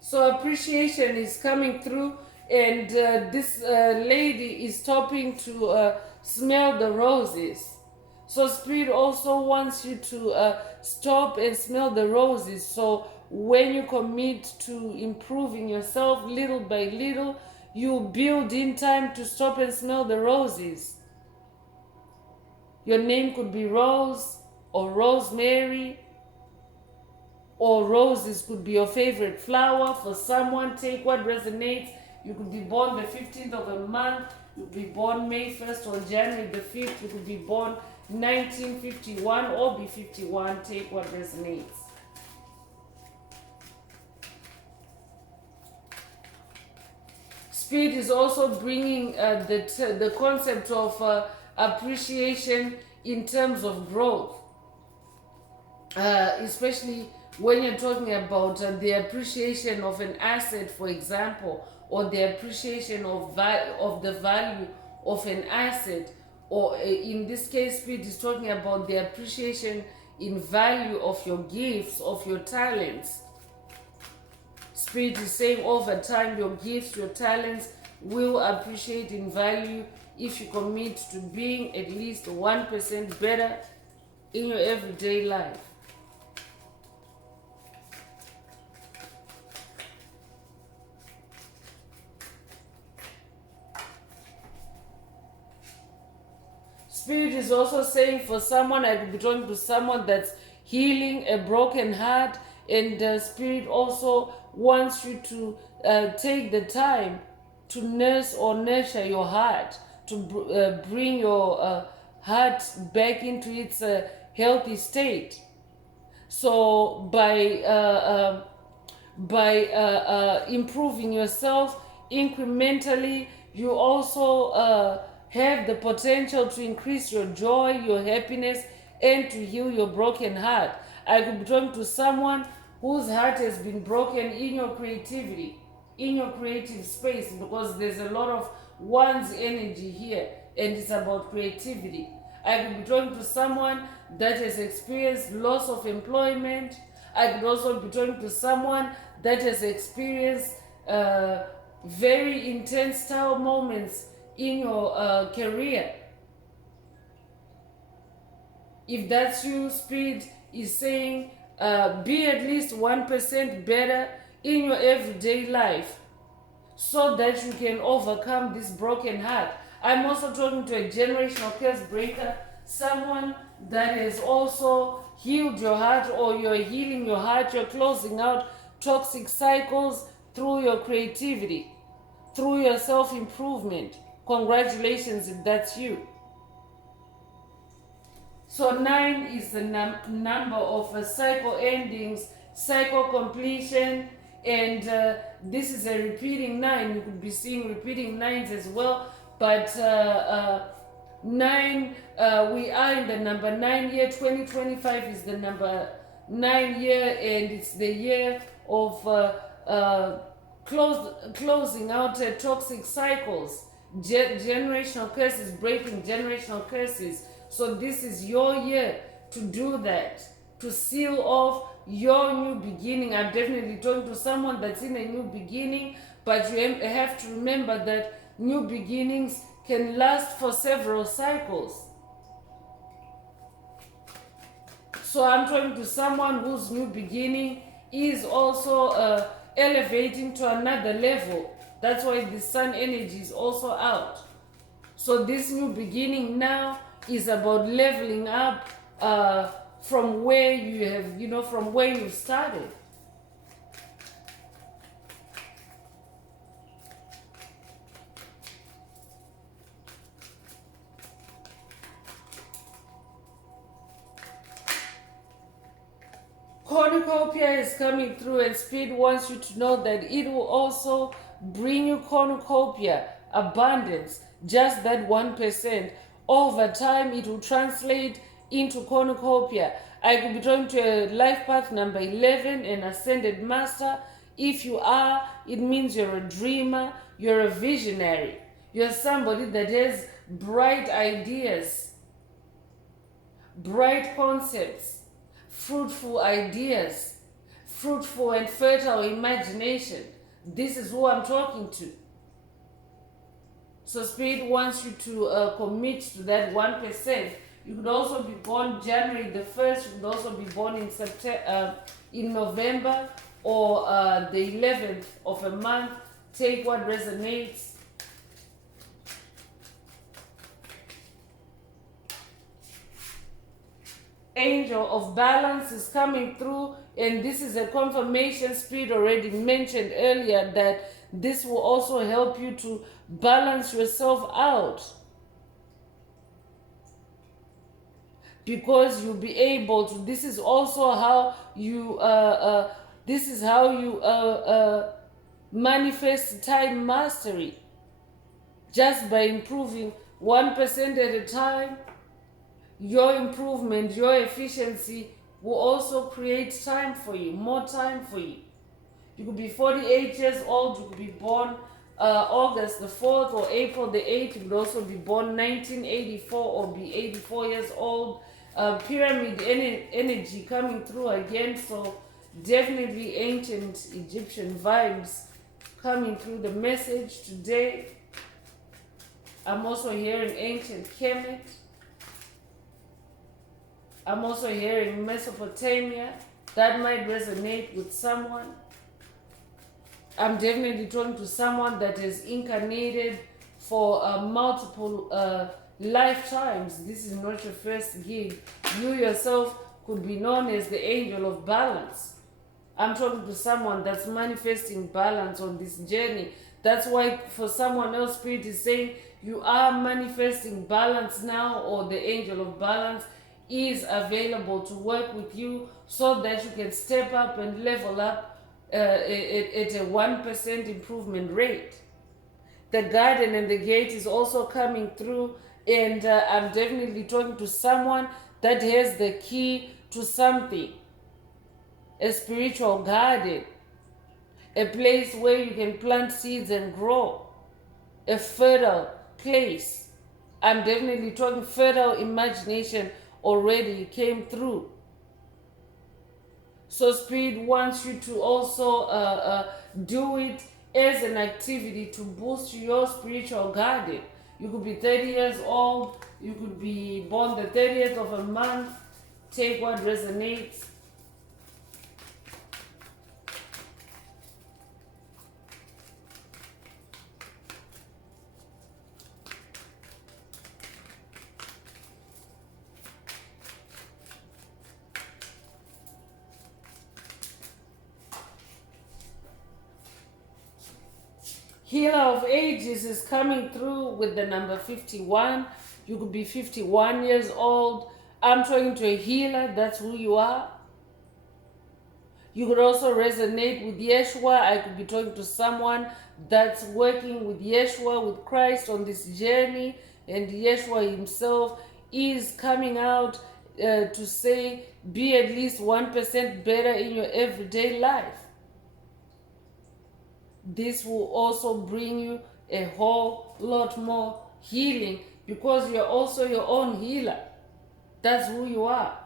So appreciation is coming through, and this lady is stopping to smell the roses. So Spirit also wants you to stop and smell the roses. So when you commit to improving yourself little by little, you build in time to stop and smell the roses. Your name could be Rose or Rosemary, or roses could be your favorite flower. For someone, take what resonates. You could be born the 15th of a month. You could be born May 1st or January the 5th. You could be born 1951 or be 51. Take what resonates. Spirit is also bringing the concept of appreciation in terms of growth, especially when you're talking about the appreciation of an asset, for example, or the appreciation of the value of an asset, or in this case, Spirit is talking about the appreciation in value of your gifts, of your talents. Spirit is saying over time, your gifts, your talents will appreciate in value if you commit to being at least 1% better in your everyday life. Spirit is also saying for someone, I could be talking to someone that's healing a broken heart, and Spirit also wants you to take the time to nurse or nurture your heart, to bring your heart back into its healthy state. So by improving yourself incrementally, you also have the potential to increase your joy, your happiness, and to heal your broken heart. I could be talking to someone whose heart has been broken in your creativity, in your creative space, because there's a lot of one's energy here, and it's about creativity. I could be talking to someone that has experienced loss of employment. I could also be talking to someone that has experienced very intense style moments in your career. If that's you, Spirit is saying be at least 1% better in your everyday life so that you can overcome this broken heart. I'm also talking to a generational curse breaker, someone that has also healed your heart, or you're healing your heart. You're closing out toxic cycles through your creativity, through your self-improvement. Congratulations if that's you. So 9 is the number of cycle endings, cycle completion, and this is a repeating 9. You could be seeing repeating 9s as well, but 9, we are in the number 9 year. 2025 is the number 9 year, and it's the year of closing out toxic cycles, generational curses, breaking generational curses. So this is your year to do that, to seal off your new beginning. I'm definitely talking to someone that's in a new beginning, but you have to remember that new beginnings can last for several cycles. So I'm talking to someone whose new beginning is also elevating to another level. That's why the sun energy is also out. So this new beginning now is about leveling up from where you have, from where you started. Cornucopia is coming through, and Spirit wants you to know that it will also bring you cornucopia, abundance, just that 1%. Over time, it will translate into cornucopia. I could be talking to a life path number 11, an ascended master. If you are, it means you're a dreamer, you're a visionary, you're somebody that has bright ideas, bright concepts, fruitful ideas, fruitful and fertile imagination. This is who I'm talking to. So Spirit wants you to commit to that 1%. You could also be born January the 1st. You could also be born in in November, or the 11th of a month. Take what resonates. Angel of balance is coming through, and this is a confirmation. Spirit already mentioned earlier that this will also help you to balance yourself out, because you'll be able to. This is also how you manifest time mastery, just by improving 1% at a time. Your improvement, your efficiency will also create time for you, more time for you. You could be 48 years old, you could be born August the 4th or April the 8th. You could also be born 1984 or be 84 years old. Pyramid energy coming through again, so definitely ancient Egyptian vibes coming through the message today. I'm also hearing ancient Kemet. I'm also hearing Mesopotamia. That might resonate with someone. I'm definitely talking to someone that is incarnated for multiple lifetimes. This is not your first gig. You yourself could be known as the angel of balance. I'm talking to someone that's manifesting balance on this journey. That's why for someone else, Spirit is saying you are manifesting balance now, or the angel of balance is available to work with you so that you can step up and level up at a 1% improvement rate. The garden and the gate is also coming through, and I'm definitely talking to someone that has the key to something, a spiritual garden, a place where you can plant seeds and grow, a fertile place. I'm definitely talking fertile imagination already came through. So Spirit wants you to also do it as an activity to boost your spiritual garden. You could be 30 years old, you could be born the 30th of a month. Take what resonates. Healer of Ages is coming through with the number 51. You could be 51 years old. I'm talking to a healer. That's who you are. You could also resonate with Yeshua. I could be talking to someone that's working with Yeshua, with Christ on this journey, and Yeshua himself is coming out to say, be at least 1% better in your everyday life. This will also bring you a whole lot more healing, because you're also your own healer. That's who you are.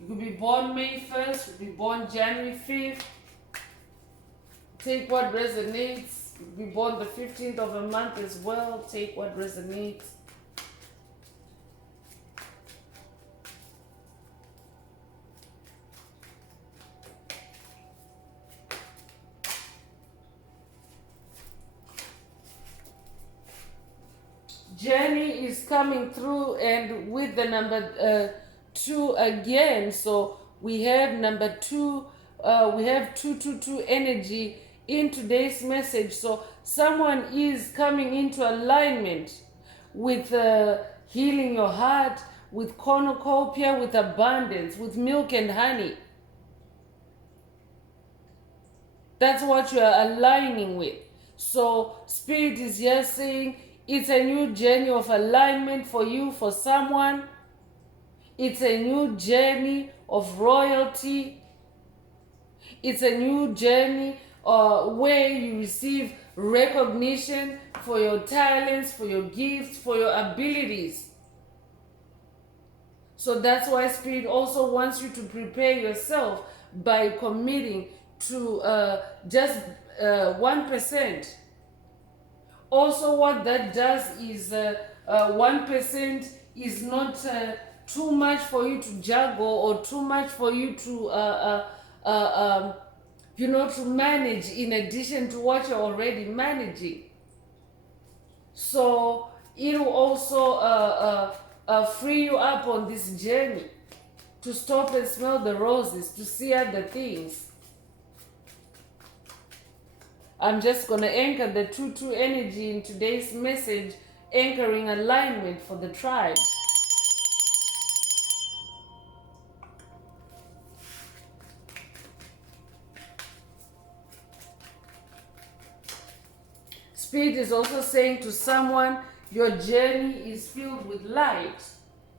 You could be born May 1st, you could be born January 5th. Take what resonates. You could be born the 15th of a month as well. Take what resonates. Jenny is coming through, and with the number 2 again. So we have number 2, we have 222 energy in today's message. So someone is coming into alignment with healing your heart, with cornucopia, with abundance, with milk and honey. That's what you are aligning with. So Spirit is here saying it's a new journey of alignment for you, for someone. It's a new journey of royalty. It's a new journey where you receive recognition for your talents, for your gifts, for your abilities. So that's why Spirit also wants you to prepare yourself by committing to just 1%. Also, what that does is 1% is not too much for you to juggle, or too much for you to to manage in addition to what you're already managing. So it will also free you up on this journey to stop and smell the roses, to see other things. I'm just going to anchor the 2-2 energy in today's message, anchoring alignment for the tribe. Spirit is also saying to someone, your journey is filled with light.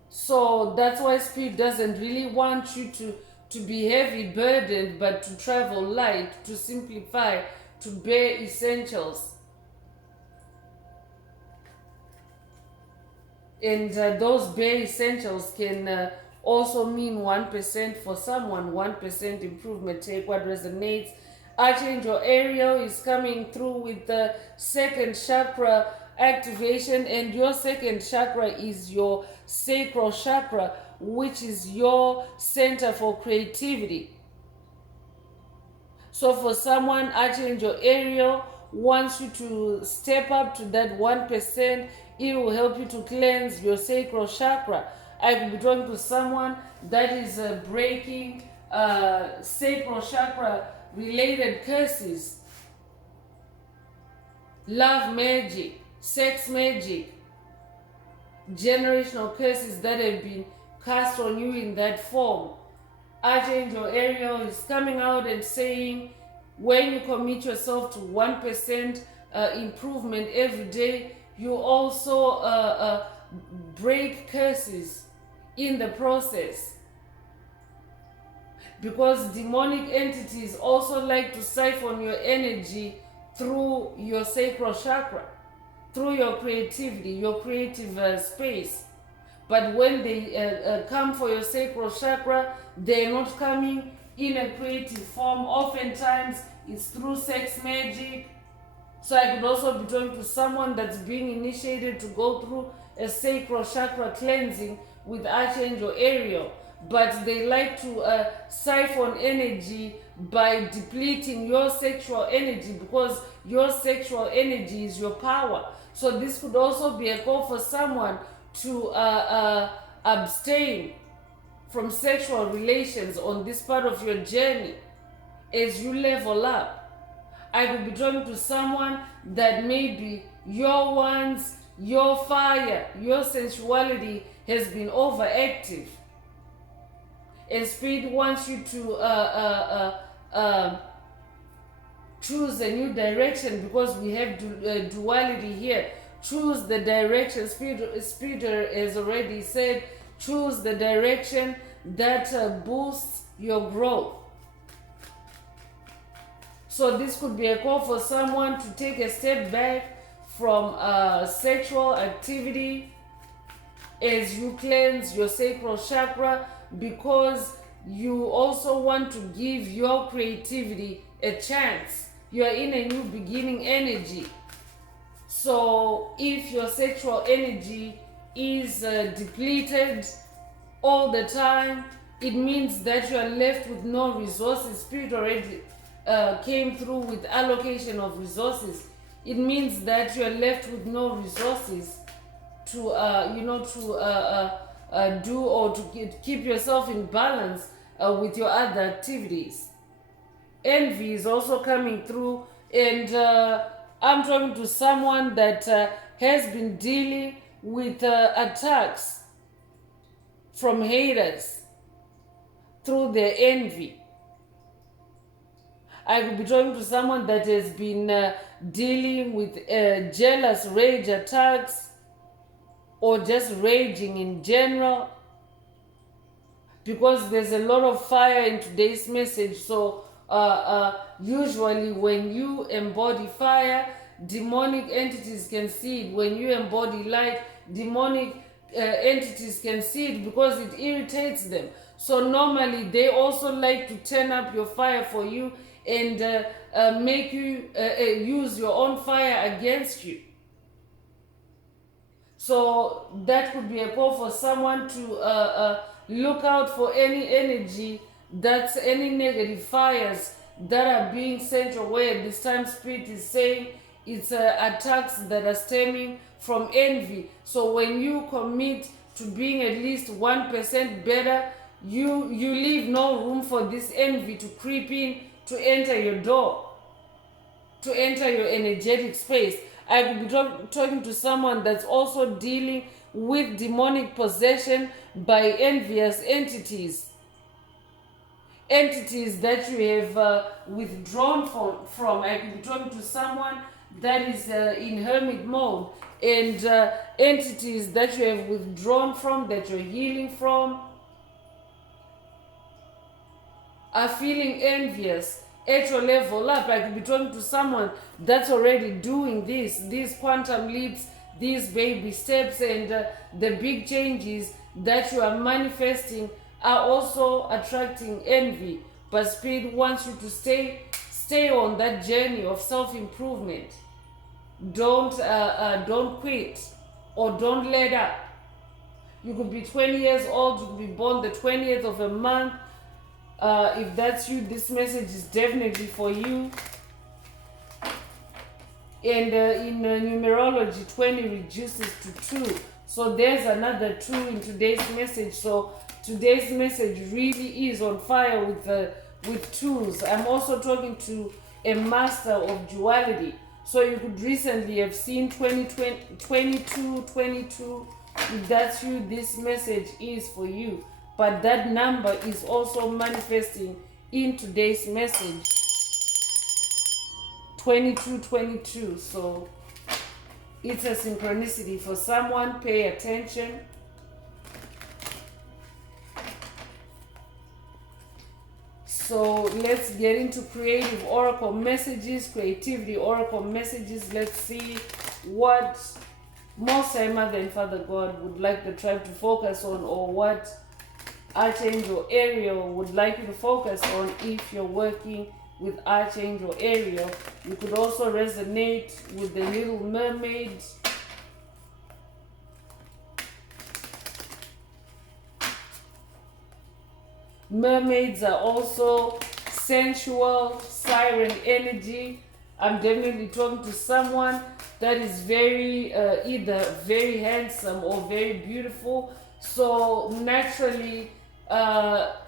So that's why Spirit doesn't really want you to be heavy burdened, but to travel light, to simplify, to bear essentials. And those bare essentials can also mean 1% for someone, 1% improvement. Take what resonates. Archangel Ariel is coming through with the second chakra activation, and your second chakra is your sacral chakra, which is your center for creativity. So for someone, Archangel Ariel wants you to step up to that 1%. It will help you to cleanse your sacral chakra. I could be talking to someone that is breaking sacral chakra related curses, love magic, sex magic, generational curses that have been cast on you in that form. Archangel Ariel is coming out and saying, when you commit yourself to 1% improvement every day, you also break curses in the process. Because demonic entities also like to siphon your energy through your sacral chakra, through your creativity, your creative space. But when they come for your sacral chakra, they're not coming in a creative form. Oftentimes, it's through sex magic. So I could also be talking to someone that's being initiated to go through a sacral chakra cleansing with Archangel Ariel. But they like to siphon energy by depleting your sexual energy, because your sexual energy is your power. So this could also be a call for someone to abstain from sexual relations on this part of your journey as you level up. I could be talking to someone that maybe your fire, your sensuality has been overactive, and Spirit wants you to choose a new direction, because we have duality here. Choose the direction. Spirit has already said, choose the direction that boosts your growth. So this could be a call for someone to take a step back from sexual activity as you cleanse your sacral chakra, because you also want to give your creativity a chance. You are in a new beginning energy. So if your sexual energy is depleted all the time, it means that you are left with no resources. Spirit already came through with allocation of resources. It means that you are left with no resources to do or to keep yourself in balance with your other activities. Envy is also coming through, and I'm talking to someone that has been dealing with attacks from haters through their envy. I could be talking to someone that has been dealing with jealous rage attacks, or just raging in general, because there's a lot of fire in today's message. So usually when you embody fire, demonic entities can see it. When you embody light, demonic entities can see it, because it irritates them. So normally they also like to turn up your fire for you and make you use your own fire against you. So that could be a call for someone to look out for any energy, that's any negative fires that are being sent your way. At this time, Spirit is saying it's attacks that are stemming from envy. So when you commit to being at least 1% better, you leave no room for this envy to creep in, to enter your door, to enter your energetic space. I could be talking to someone that's also dealing with demonic possession by envious entities. Entities that you have withdrawn from. I could be talking to someone that is in hermit mode, and entities that you have withdrawn from, that you're healing from, are feeling envious at your level up. I could be talking to someone that's already doing these quantum leaps, these baby steps, and the big changes that you are manifesting are also attracting envy. But Spirit wants you to stay on that journey of self-improvement. Don't quit, or don't let up. You could be 20 years old, you could be born the 20th of a month. If that's you, this message is definitely for you. And in numerology, 20 reduces to 2. So there's another 2 in today's message. So today's message really is on fire with 2s. I'm also talking to a master of duality. So you could recently have seen 22. If that's you, this message is for you. But that number is also manifesting in today's message. 22. So it's a synchronicity for someone. Pay attention. So let's get into creative oracle messages, creativity oracle messages. Let's see what Most High Mother and Father God would like the tribe to focus on, or what Archangel Ariel would like you to focus on. If you're working with Archangel Ariel, you could also resonate with the Little Mermaid. Mermaids are also sensual, siren energy. I'm definitely talking to someone that is very either very handsome or very beautiful. So naturally, that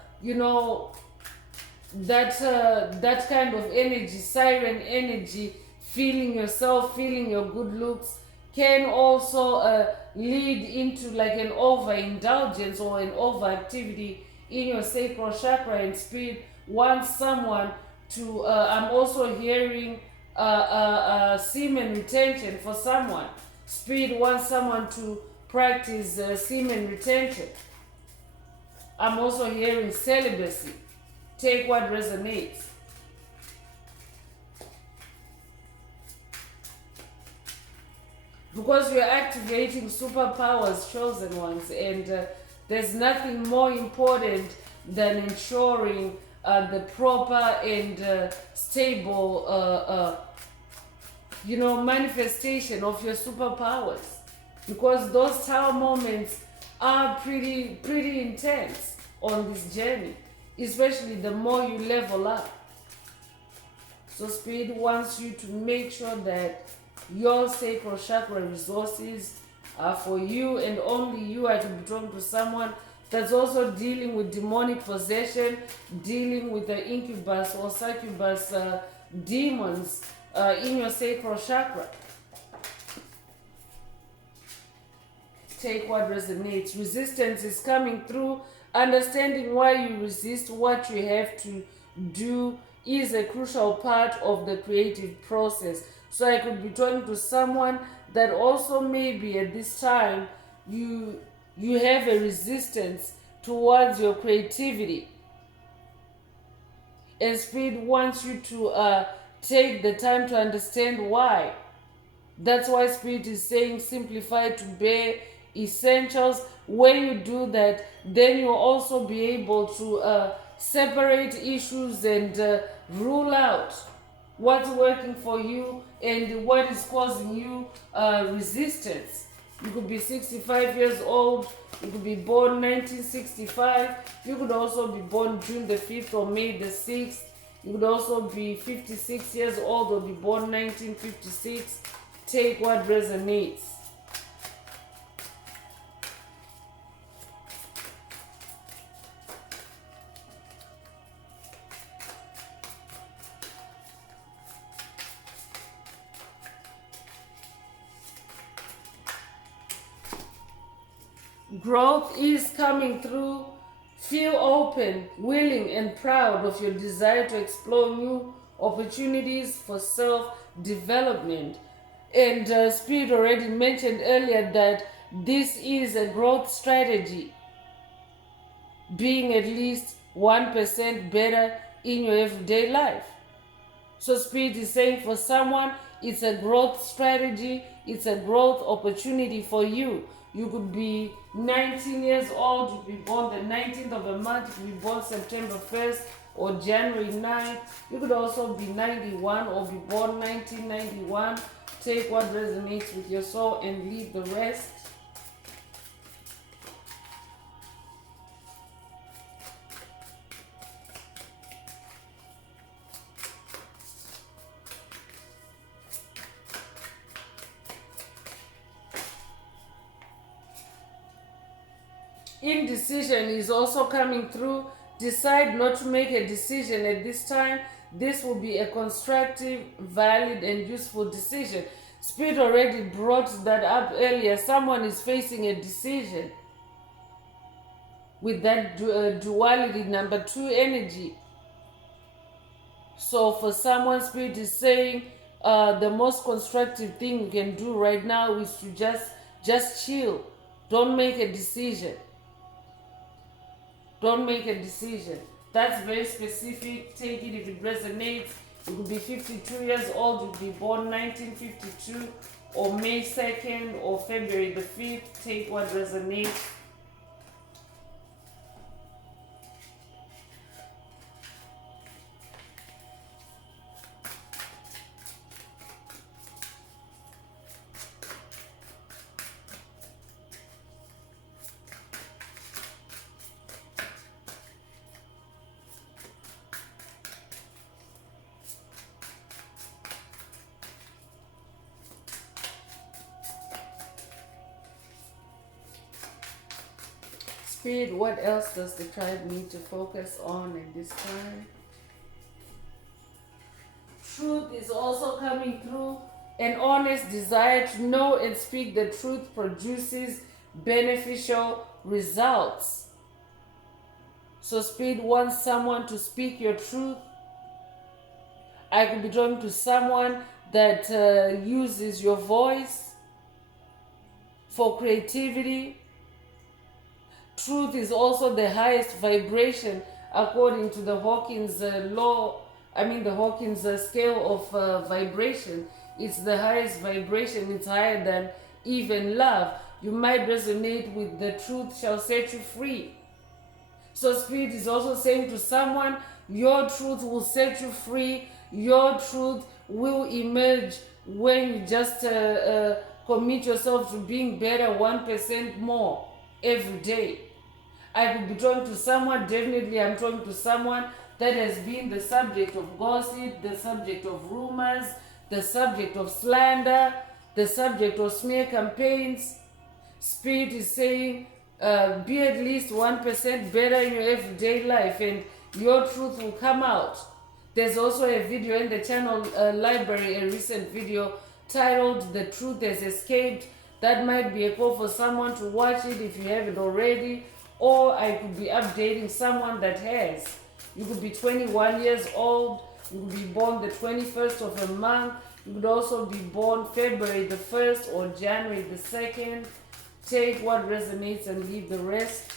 kind of energy, siren energy, feeling yourself, feeling your good looks, can also lead into like an overindulgence or an overactivity in your sacral chakra, and spirit wants someone to I'm also hearing semen retention for someone. Spirit wants someone to practice semen retention. I'm also hearing celibacy. Take what resonates. Because you're activating superpowers, chosen ones, and there's nothing more important than ensuring the proper and stable, manifestation of your superpowers. Because those tower moments are pretty intense on this journey, especially the more you level up. So Spirit wants you to make sure that your sacral chakra resources are for you and only you. I could be talking to someone that's also dealing with demonic possession, dealing with the incubus or succubus demons in your sacral chakra. Take what resonates. Resistance is coming through. Understanding why you resist what you have to do is a crucial part of the creative process. So I could be talking to someone that also maybe at this time you have a resistance towards your creativity. And Spirit wants you to take the time to understand why. That's why Spirit is saying simplify to bare essentials. When you do that, then you'll also be able to separate issues and rule out what's working for you and what is causing you resistance. You could be 65 years old, you could be born 1965, you could also be born June the 5th or May the 6th, you could also be 56 years old or be born 1956. Take what resonates. Growth is coming through. Feel open, willing, and proud of your desire to explore new opportunities for self-development. And Spirit already mentioned earlier that this is a growth strategy, being at least 1% better in your everyday life. So Spirit is saying for someone, it's a growth strategy, it's a growth opportunity for you. You could be 19 years old, you could be born the 19th of a month, you could be born September 1st or January 9th. You could also be 91 or be born 1991. Take what resonates with your soul and leave the rest. Indecision is also coming through. Decide not to make a decision at this time. This will be a constructive, valid, and useful decision. Spirit already brought that up earlier. Someone is facing a decision with that duality, number 2 energy. So for someone, Spirit is saying the most constructive thing you can do right now is to just chill. Don't make a decision. Don't make a decision. That's very specific. Take it if it resonates. You could be 52 years old. You could be born 1952 or May 2nd or February the 5th. Take what resonates. Spirit, what else does the tribe need to focus on at this time? Truth is also coming through. An honest desire to know and speak the truth produces beneficial results. So Spirit wants someone to speak your truth. I could be talking to someone that uses your voice for creativity. Truth is also the highest vibration according to the Hawkins the Hawkins scale of vibration. It's the highest vibration. It's higher than even love. You might resonate with the truth shall set you free. So Spirit is also saying to someone, your truth will set you free. Your truth will emerge when you just commit yourself to being better 1% more every day. I could be talking to someone, definitely I'm talking to someone that has been the subject of gossip, the subject of rumors, the subject of slander, the subject of smear campaigns. Spirit is saying, be at least 1% better in your everyday life and your truth will come out. There's also a video in the channel library, a recent video titled The Truth Has Escaped. That might be a call for someone to watch it if you haven't already, or I could be updating someone that has. You could be 21 years old, you could be born the 21st of a month, you could also be born February the 1st or January the 2nd. Take what resonates and leave the rest.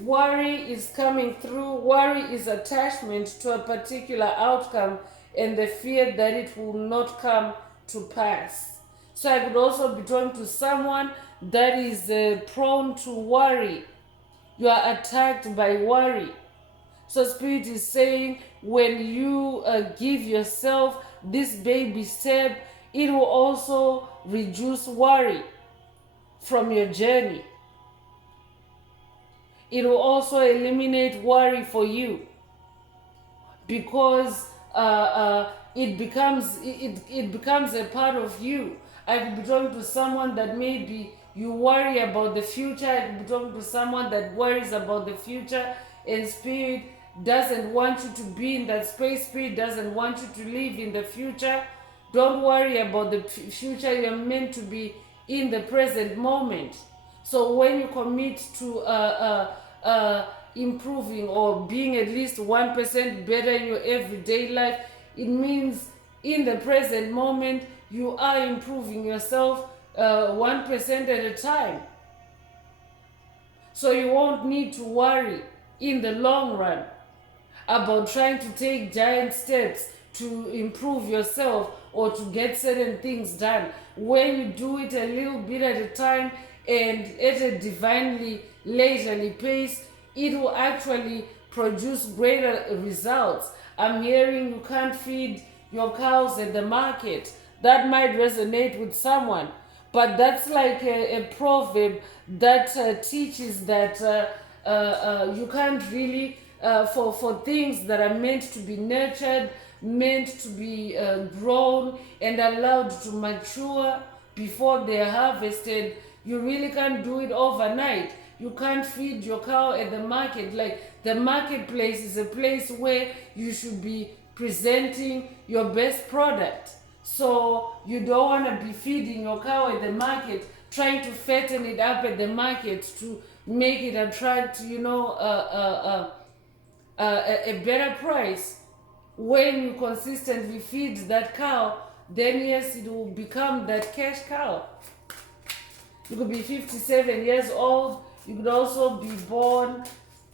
Worry is coming through. Worry is attachment to a particular outcome and the fear that it will not come to pass. So I could also be talking to someone that is prone to worry. You are attacked by worry. So Spirit is saying when you give yourself this baby step, it will also reduce worry from your journey. It will also eliminate worry for you because it becomes a part of you. I could be talking to someone that maybe you worry about the future. I could be talking to someone that worries about the future, and Spirit doesn't want you to be in that space. Spirit doesn't want you to live in the future. Don't worry about the future. You're meant to be in the present moment. So when you commit to improving or being at least 1% better in your everyday life, it means in the present moment you are improving yourself 1% at a time. So you won't need to worry in the long run about trying to take giant steps to improve yourself or to get certain things done. When you do it a little bit at a time and at a divinely leisurely pace, it will actually produce greater results. I'm hearing you can't feed your cows at the market. That might resonate with someone, but that's like a proverb that teaches that you can't really, for things that are meant to be nurtured, meant to be grown and allowed to mature before they're harvested, you really can't do it overnight. You can't feed your cow at the market. Like, the marketplace is a place where you should be presenting your best product. So you don't want to be feeding your cow at the market, trying to fatten it up at the market to make it attract, a better price. When you consistently feed that cow, then yes, it will become that cash cow. You could be 57 years old. You could also be born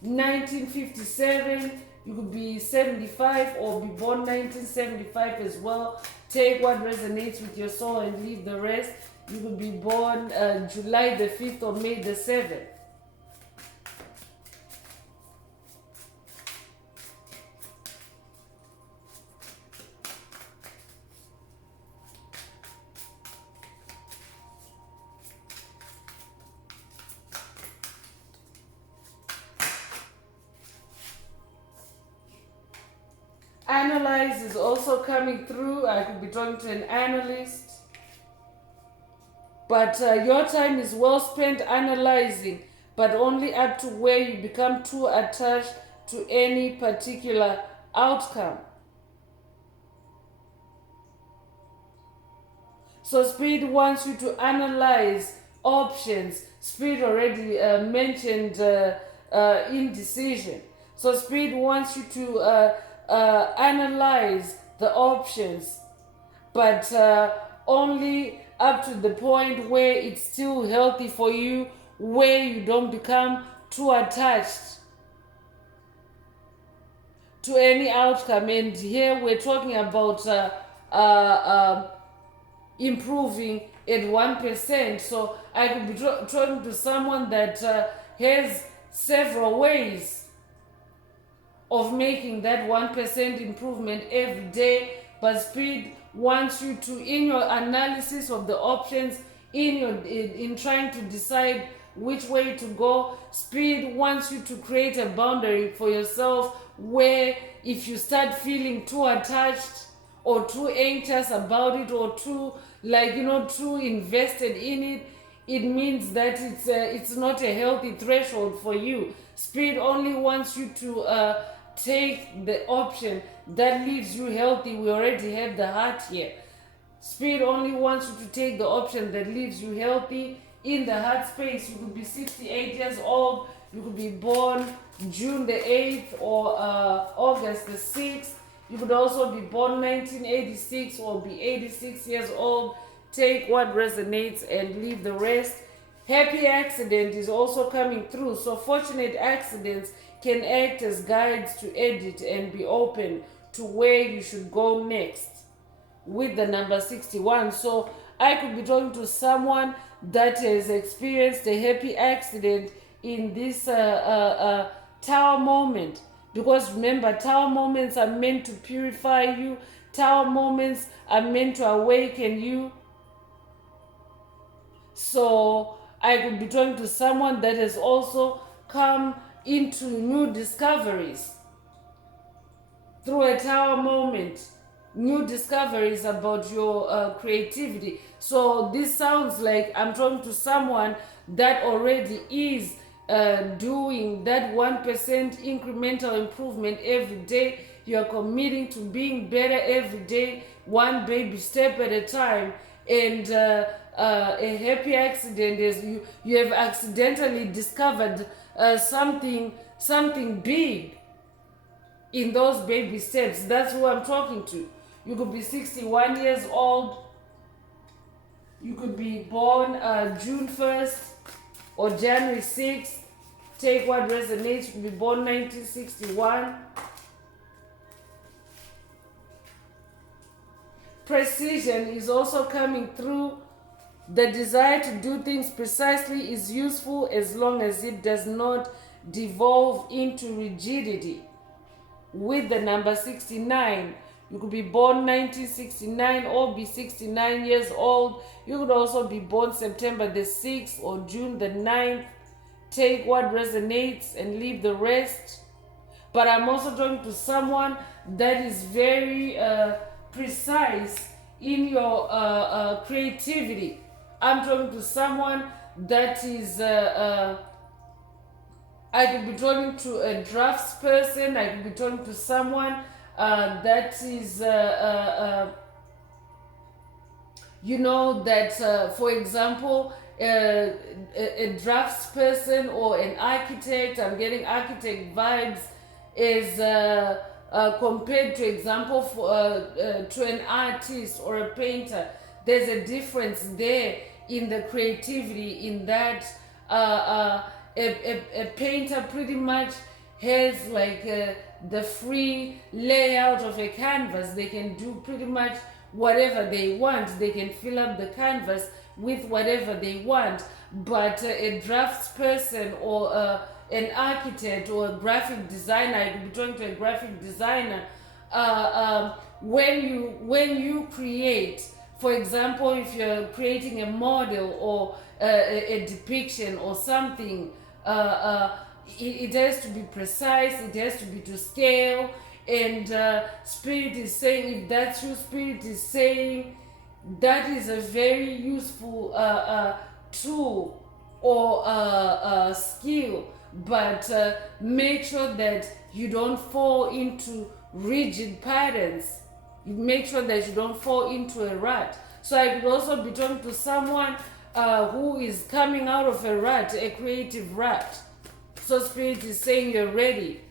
1957. You could be 75 or be born 1975 as well. Take what resonates with your soul and leave the rest. You could be born July the 5th or May the 7th. Analyze is also coming through. I could be talking to an analyst. But your time is well spent analyzing, but only up to where you become too attached to any particular outcome. So Spirit wants you to analyze options. Spirit already mentioned indecision. So Spirit wants you to analyze the options, but only up to the point where it's still healthy for you, where you don't become too attached to any outcome. And here we're talking about improving at 1%. So I could be talking to someone that has several ways of making that 1% improvement every day, but Spirit wants you to, in your analysis of the options, in trying to decide which way to go, Spirit wants you to create a boundary for yourself where if you start feeling too attached or too anxious about it, or too too invested in it, it means that it's not a healthy threshold for you. Spirit only wants you to take the option that leaves you healthy. We already have the heart here. Spirit only wants you to take the option that leaves you healthy in the heart space. You could be 68 years old, you could be born June the 8th or August the 6th. You could also be born 1986 or be 86 years old. Take what resonates and leave the rest. Happy accident is also coming through. So fortunate accidents can act as guides to edit and be open to where you should go next with the number 61. So I could be talking to someone that has experienced a happy accident in this tower moment. Because remember, tower moments are meant to purify you. Tower moments are meant to awaken you. So I could be talking to someone that has also come into new discoveries through a tower moment. New discoveries about your creativity. So this sounds like I'm talking to someone that already is doing that 1% incremental improvement every day. You're committing to being better every day, one baby step at a time. And a happy accident is you have accidentally discovered something big in those baby steps. That's who I'm talking to. You could be 61 years old. You could be born June 1st or January 6th. Take what resonates. You could be born 1961. Precision is also coming through. The desire to do things precisely is useful as long as it does not devolve into rigidity. With the number 69, you could be born 1969 or be 69 years old. You could also be born September the 6th or June the 9th. Take what resonates and leave the rest. But I'm also talking to someone that is very precise in your creativity. I'm talking to someone that is I could be talking to a drafts person. I could be talking to someone that is that for example a drafts person or an architect. I'm getting architect vibes is compared to example to an artist or a painter. There's a difference there in the creativity, in that a painter pretty much has like the free layout of a canvas. They can do pretty much whatever they want. They can fill up the canvas with whatever they want. But a drafts person or an architect or a graphic designer, I could be talking to a graphic designer, when you create, for example, if you're creating a model or a depiction or something, it has to be precise, it has to be to scale. And Spirit is saying, if that's true, Spirit is saying that is a very useful tool or skill, but make sure that you don't fall into rigid patterns. You make sure that you don't fall into a rut. So I could also be talking to someone who is coming out of a rut, a creative rut. So Spirit is saying you're ready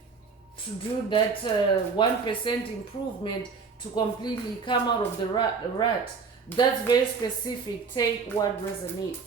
to do that 1% improvement to completely come out of the rut. That's very specific. Take what resonates.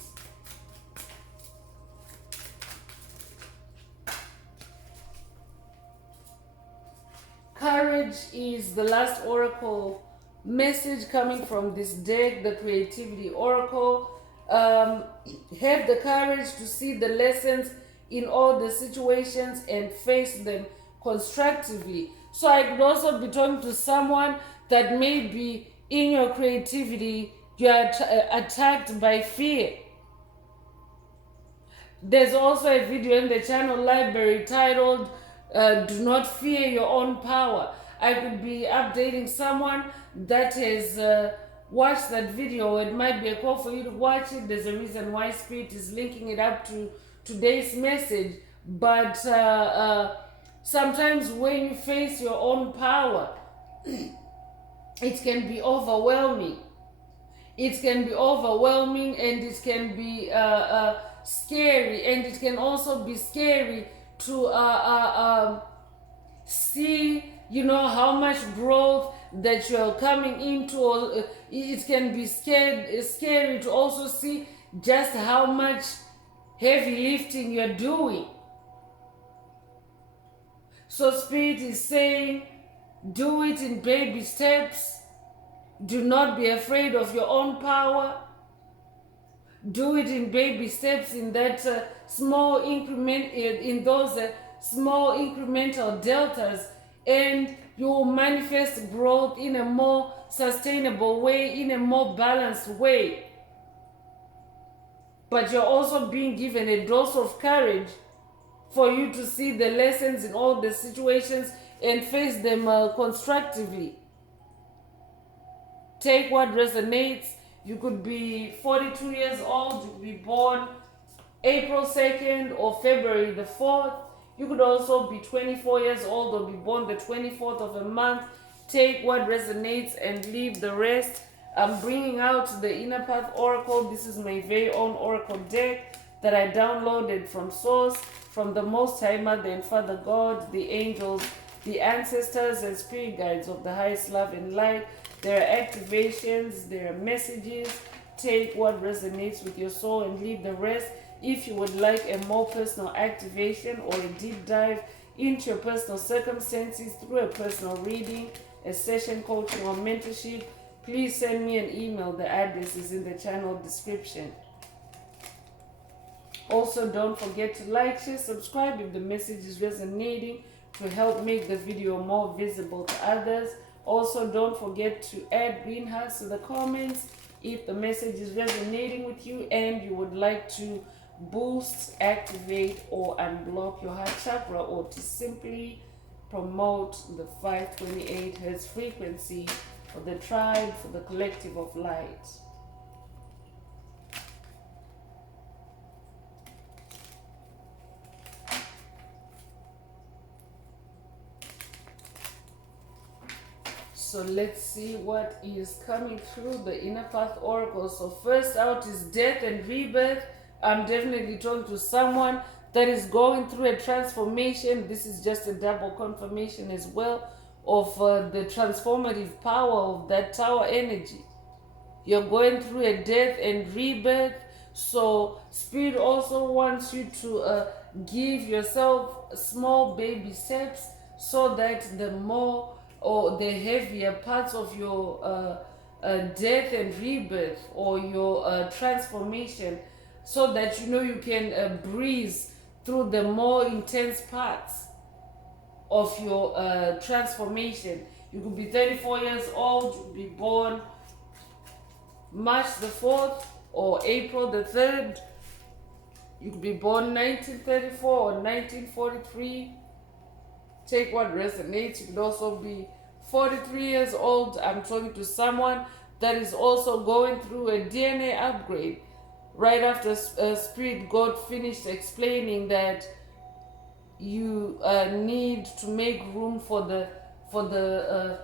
Courage is the last oracle message coming from this deck, the Creativity Oracle. Have the courage to see the lessons in all the situations and face them constructively. So I could also be talking to someone that may be in your creativity, you are attacked by fear. There's also a video in the channel library titled Do Not Fear Your Own Power. I could be updating someone that has watched that video. It might be a call for you to watch it. There's a reason why Spirit is linking it up to today's message. But sometimes when you face your own power, it can be overwhelming. It can be overwhelming, and it can be scary, and it can also be scary to see, how much growth that you're coming into. It can be scary to also see just how much heavy lifting you're doing. So Spirit is saying, do it in baby steps. Do not be afraid of your own power. Do it in baby steps, in that small increment, in those small incremental deltas, and you will manifest growth in a more sustainable way, in a more balanced way. But you're also being given a dose of courage for you to see the lessons in all the situations and face them constructively. Take what resonates. You could be 42 years old, you could be born April 2nd or February the 4th. You could also be 24 years old or be born the 24th of a month. Take what resonates and leave the rest. I'm bringing out the Inner Path Oracle. This is my very own Oracle deck that I downloaded from Source, from the Most High Mother and Father God, the angels, the ancestors and spirit guides of the highest love and light. There are activations, there are messages. Take what resonates with your soul and leave the rest. If you would like a more personal activation or a deep dive into your personal circumstances through a personal reading, a session coaching or mentorship, please send me an email. The address is in the channel description. Also, don't forget to like, share, subscribe if the message is resonating, to help make the video more visible to others. Also, don't forget to add green hearts to the comments if the message is resonating with you and you would like to boost, activate, or unblock your heart chakra, or to simply promote the 528 Hz frequency for the tribe, for the collective of light. So let's see what is coming through the Inner Path Oracle. So first out is death and rebirth. I'm definitely talking to someone that is going through a transformation. This is just a double confirmation as well of the transformative power of that tower energy. You're going through a death and rebirth. So Spirit also wants you to give yourself small baby steps so that the more or the heavier parts of your death and rebirth or your transformation, so that you can breeze through the more intense parts of your transformation. You could be 34 years old, you could be born March the 4th or April the 3rd. You could be born 1934 or 1943. Take what resonates. You could also be 43 years old. I'm talking to someone that is also going through a DNA upgrade. Right after Spirit God finished explaining that you need to make room for the for the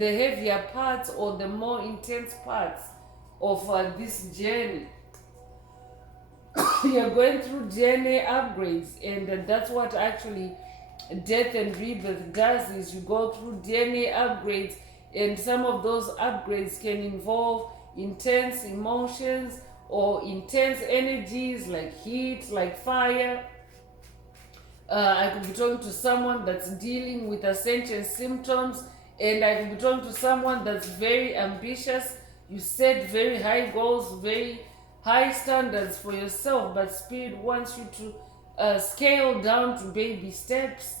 heavier parts or the more intense parts of this journey. You're going through DNA upgrades, and that's what actually death and rebirth does, is you go through DNA upgrades, and some of those upgrades can involve intense emotions or intense energies like heat, like fire. I could be talking to someone that's dealing with ascension symptoms, and I could be talking to someone that's very ambitious. You set very high goals, very high standards for yourself, but Spirit wants you to scale down to baby steps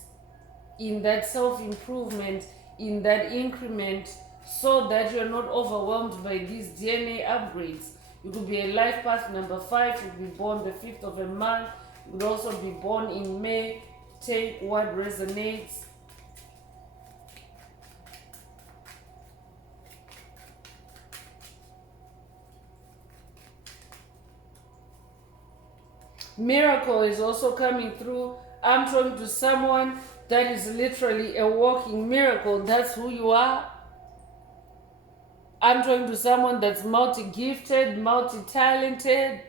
in that self-improvement, in that increment, so that you're not overwhelmed by these DNA upgrades. You could be a life path number 5, you could be born the 5th of a month, you could also be born in May. Take what resonates. Miracle is also coming through. I'm talking to someone that is literally a walking miracle. That's who you are. I'm talking to someone that's multi-gifted, multi-talented.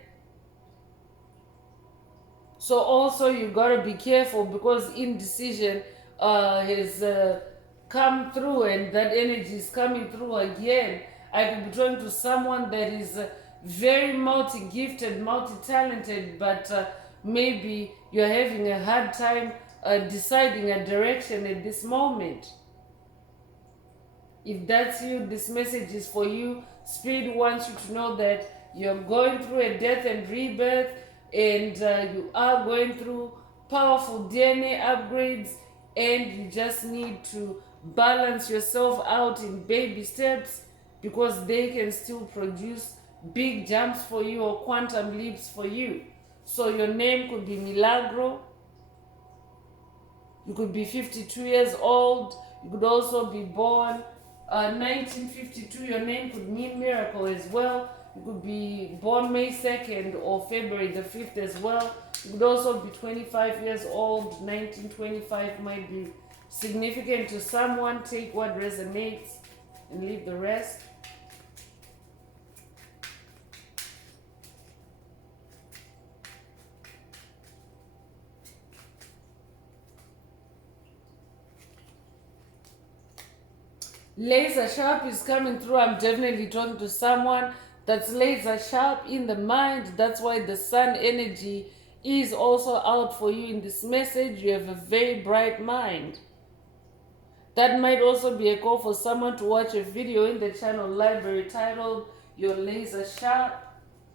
So also you gotta be careful, because indecision has come through, and that energy is coming through again. I could be talking to someone that is very multi-gifted, multi-talented, but maybe you're having a hard time deciding a direction at this moment. If that's you, this message is for you. Spirit wants you to know that you're going through a death and rebirth, and you are going through powerful DNA upgrades, and you just need to balance yourself out in baby steps, because they can still produce big jumps for you or quantum leaps for you. So your name could be Milagro. You could be 52 years old. You could also be born 1952. Your name could mean miracle as well. You could be born May 2nd or February the 5th as well. You could also be 25 years old. 1925 might be significant to someone. Take what resonates and leave the rest. Laser sharp is coming through. I'm definitely talking to someone that's laser sharp in the mind. That's why the sun energy is also out for you in this message. You have a very bright mind. That might also be a call for someone to watch a video in the channel library titled Your Laser Sharp.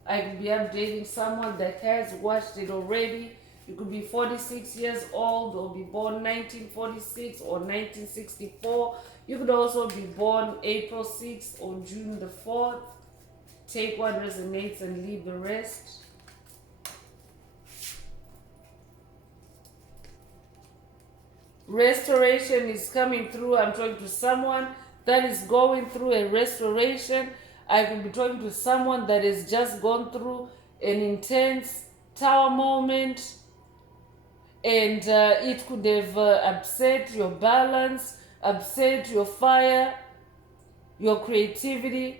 I could be updating someone that has watched it already. You could be 46 years old or be born 1946 or 1964. You could also be born April 6th or June the 4th. Take what resonates and leave the rest. Restoration is coming through. I'm talking to someone that is going through a restoration. I could be talking to someone that has just gone through an intense tower moment, and it could have upset your balance, upset your fire, your creativity.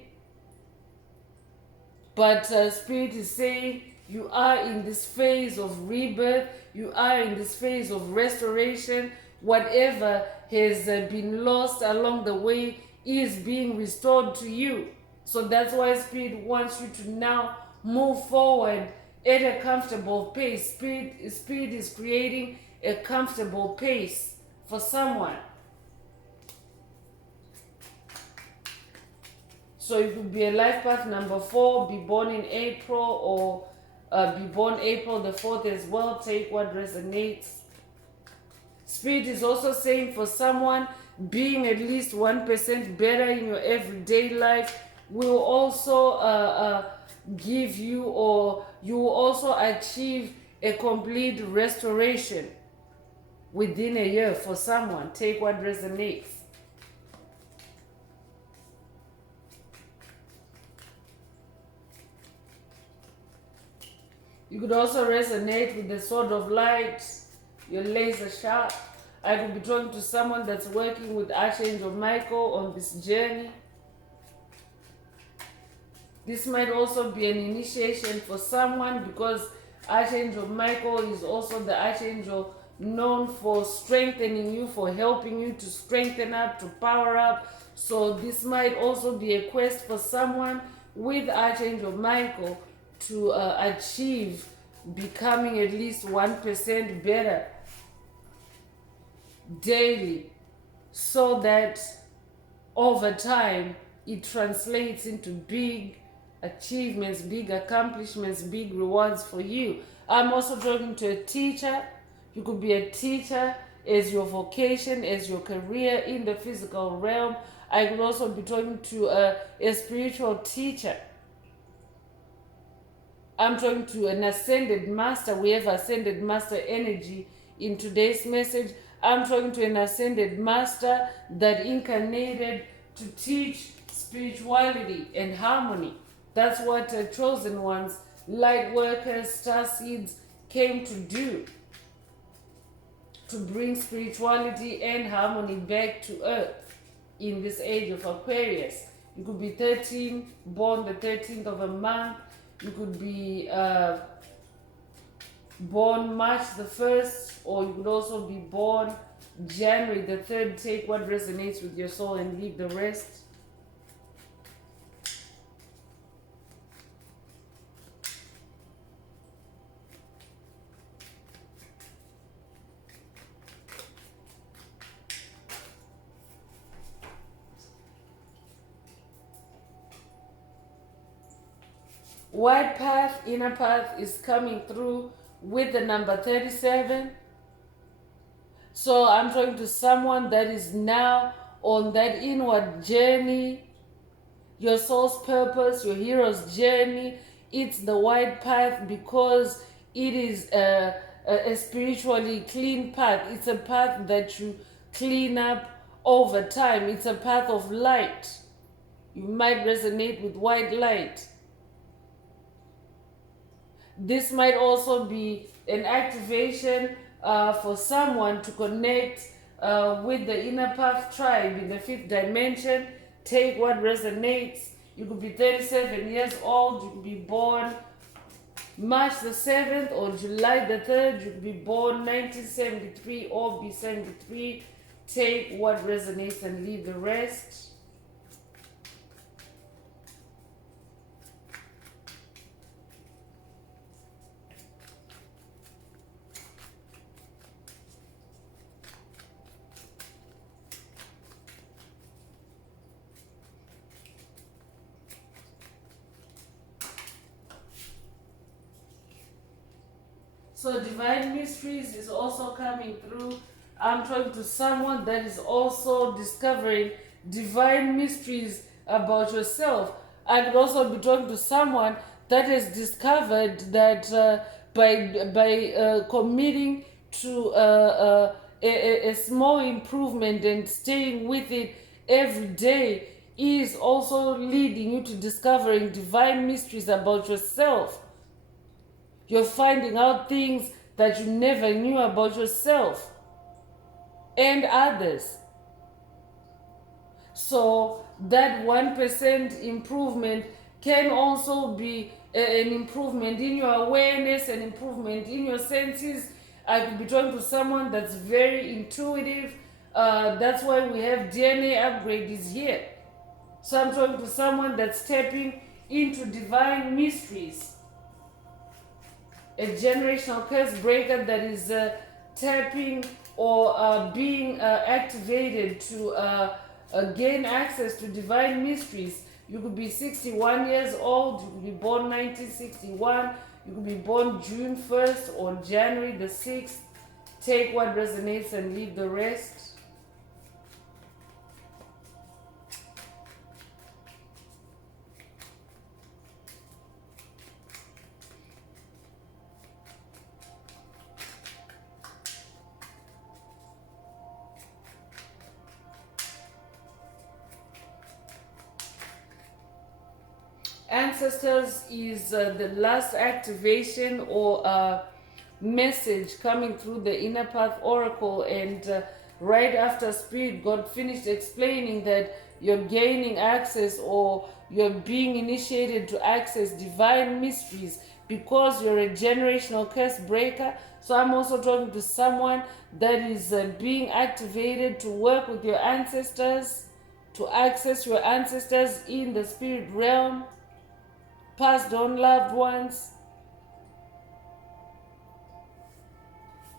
But Spirit is saying you are in this phase of rebirth, you are in this phase of restoration. Whatever has been lost along the way is being restored to you. So that's why Spirit wants you to now move forward at a comfortable pace. Spirit is creating a comfortable pace for someone. So you could be a life path number 4, be born in April, or be born April the 4th as well. Take what resonates. Spirit is also saying for someone, being at least 1% better in your everyday life will also give you, or you will also achieve a complete restoration within a year for someone. Take what resonates. You could also resonate with the sword of light, your laser sharp. I could be talking to someone that's working with Archangel Michael on this journey. This might also be an initiation for someone because Archangel Michael is also the archangel known for strengthening you, for helping you to strengthen up, to power up. So this might also be a quest for someone with Archangel Michael to achieve becoming at least 1% better daily, so that over time it translates into big achievements, big accomplishments, big rewards for you. I'm also talking to a teacher. You could be a teacher as your vocation, as your career in the physical realm. I could also be talking to a spiritual teacher. I'm talking to an ascended master. We have ascended master energy in today's message. I'm talking to an ascended master that incarnated to teach spirituality and harmony. That's what chosen ones, light workers, star seeds came to do. To bring spirituality and harmony back to earth in this age of Aquarius. You could be 13, born the 13th of a month. You could be born March the 1st, or you could also be born January the 3rd. Take what resonates with your soul and leave the rest. White path, inner path is coming through with the number 37. So I'm talking to someone that is now on that inward journey, your soul's purpose, your hero's journey. It's the white path because it is a spiritually clean path. It's a path that you clean up over time. It's a path of light. You might resonate with white light. This might also be an activation for someone to connect with the inner path tribe in the 5th dimension. Take what resonates. You could be 37 years old. You could be born March the 7th or July the 3rd. You could be born 1973 or be 73. Take what resonates and leave the rest. So divine mysteries is also coming through. I'm talking to someone that is also discovering divine mysteries about yourself. I could also be talking to someone that has discovered that by committing to a small improvement and staying with it every day is also leading you to discovering divine mysteries about yourself. You're finding out things that you never knew about yourself and others. So that 1% improvement can also be an improvement in your awareness, an improvement in your senses. I could be talking to someone that's very intuitive. That's why we have DNA upgrade is here. So I'm talking to someone that's tapping into divine mysteries. A generational curse breaker that is tapping or being activated to gain access to divine mysteries. You could be 61 years old. You could be born 1961. You could be born June 1st or January the 6th. Take what resonates and leave the rest. ancestors is the last activation or message coming through the inner path oracle, and right after spirit god finished explaining that you're gaining access or you're being initiated to access divine mysteries because you're a generational curse breaker. So I'm also talking to someone that is being activated to work with your ancestors, to access your ancestors in the spirit realm, passed on loved ones.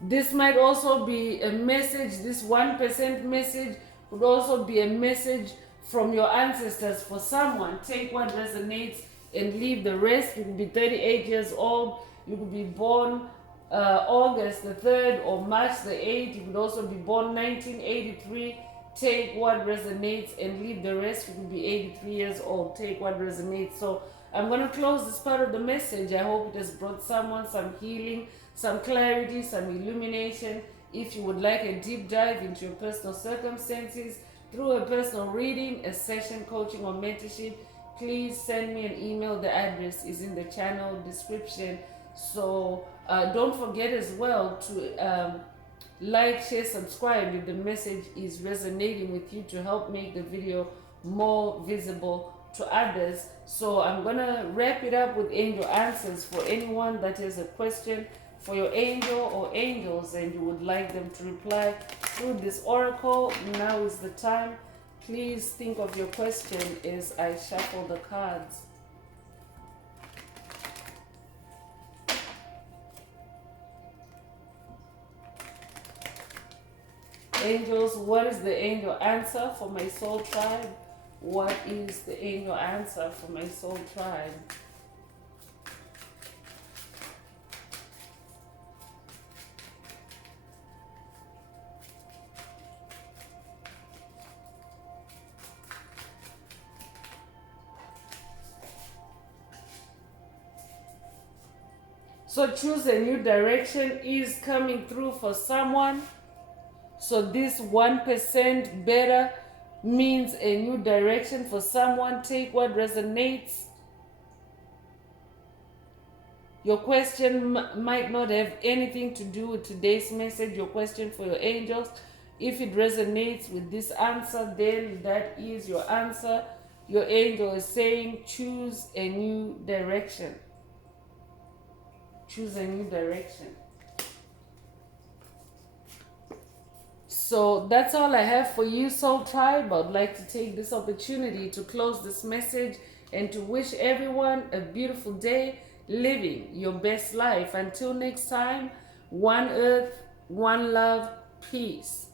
This might also be a message, this 1% message would also be a message from your ancestors for someone. Take what resonates and leave the rest. You could be 38 years old, you could be born August the 3rd or March the 8th. You could also be born 1983. Take what resonates and leave the rest. You could be 83 years old. Take what resonates. So I'm going to close this part of the message. I hope it has brought someone some healing, some clarity, some illumination. If you would like a deep dive into your personal circumstances through a personal reading, a session, coaching, or mentorship, please send me an email. The address is in the channel description. So don't forget as well to like, share, subscribe if the message is resonating with you, to help make the video more visible to others. So I'm gonna wrap it up with angel answers for anyone that has a question for your angel or angels and you would like them to reply through this oracle. Now is the time. Please think of your question as I shuffle the cards. Angels, what is the angel answer for my soul tribe? What is the angel answer for my soul tribe? So choose a new direction is coming through for someone. So this 1% better means a new direction for someone. Take what resonates. Your question might not have anything to do with today's message, your question for your angels. If it resonates with this answer, then that is your answer. Your angel is saying choose a new direction. Choose a new direction. So that's all I have for you, Soul Tribe. I'd like to take this opportunity to close this message and to wish everyone a beautiful day, living your best life. Until next time, one earth, one love, peace.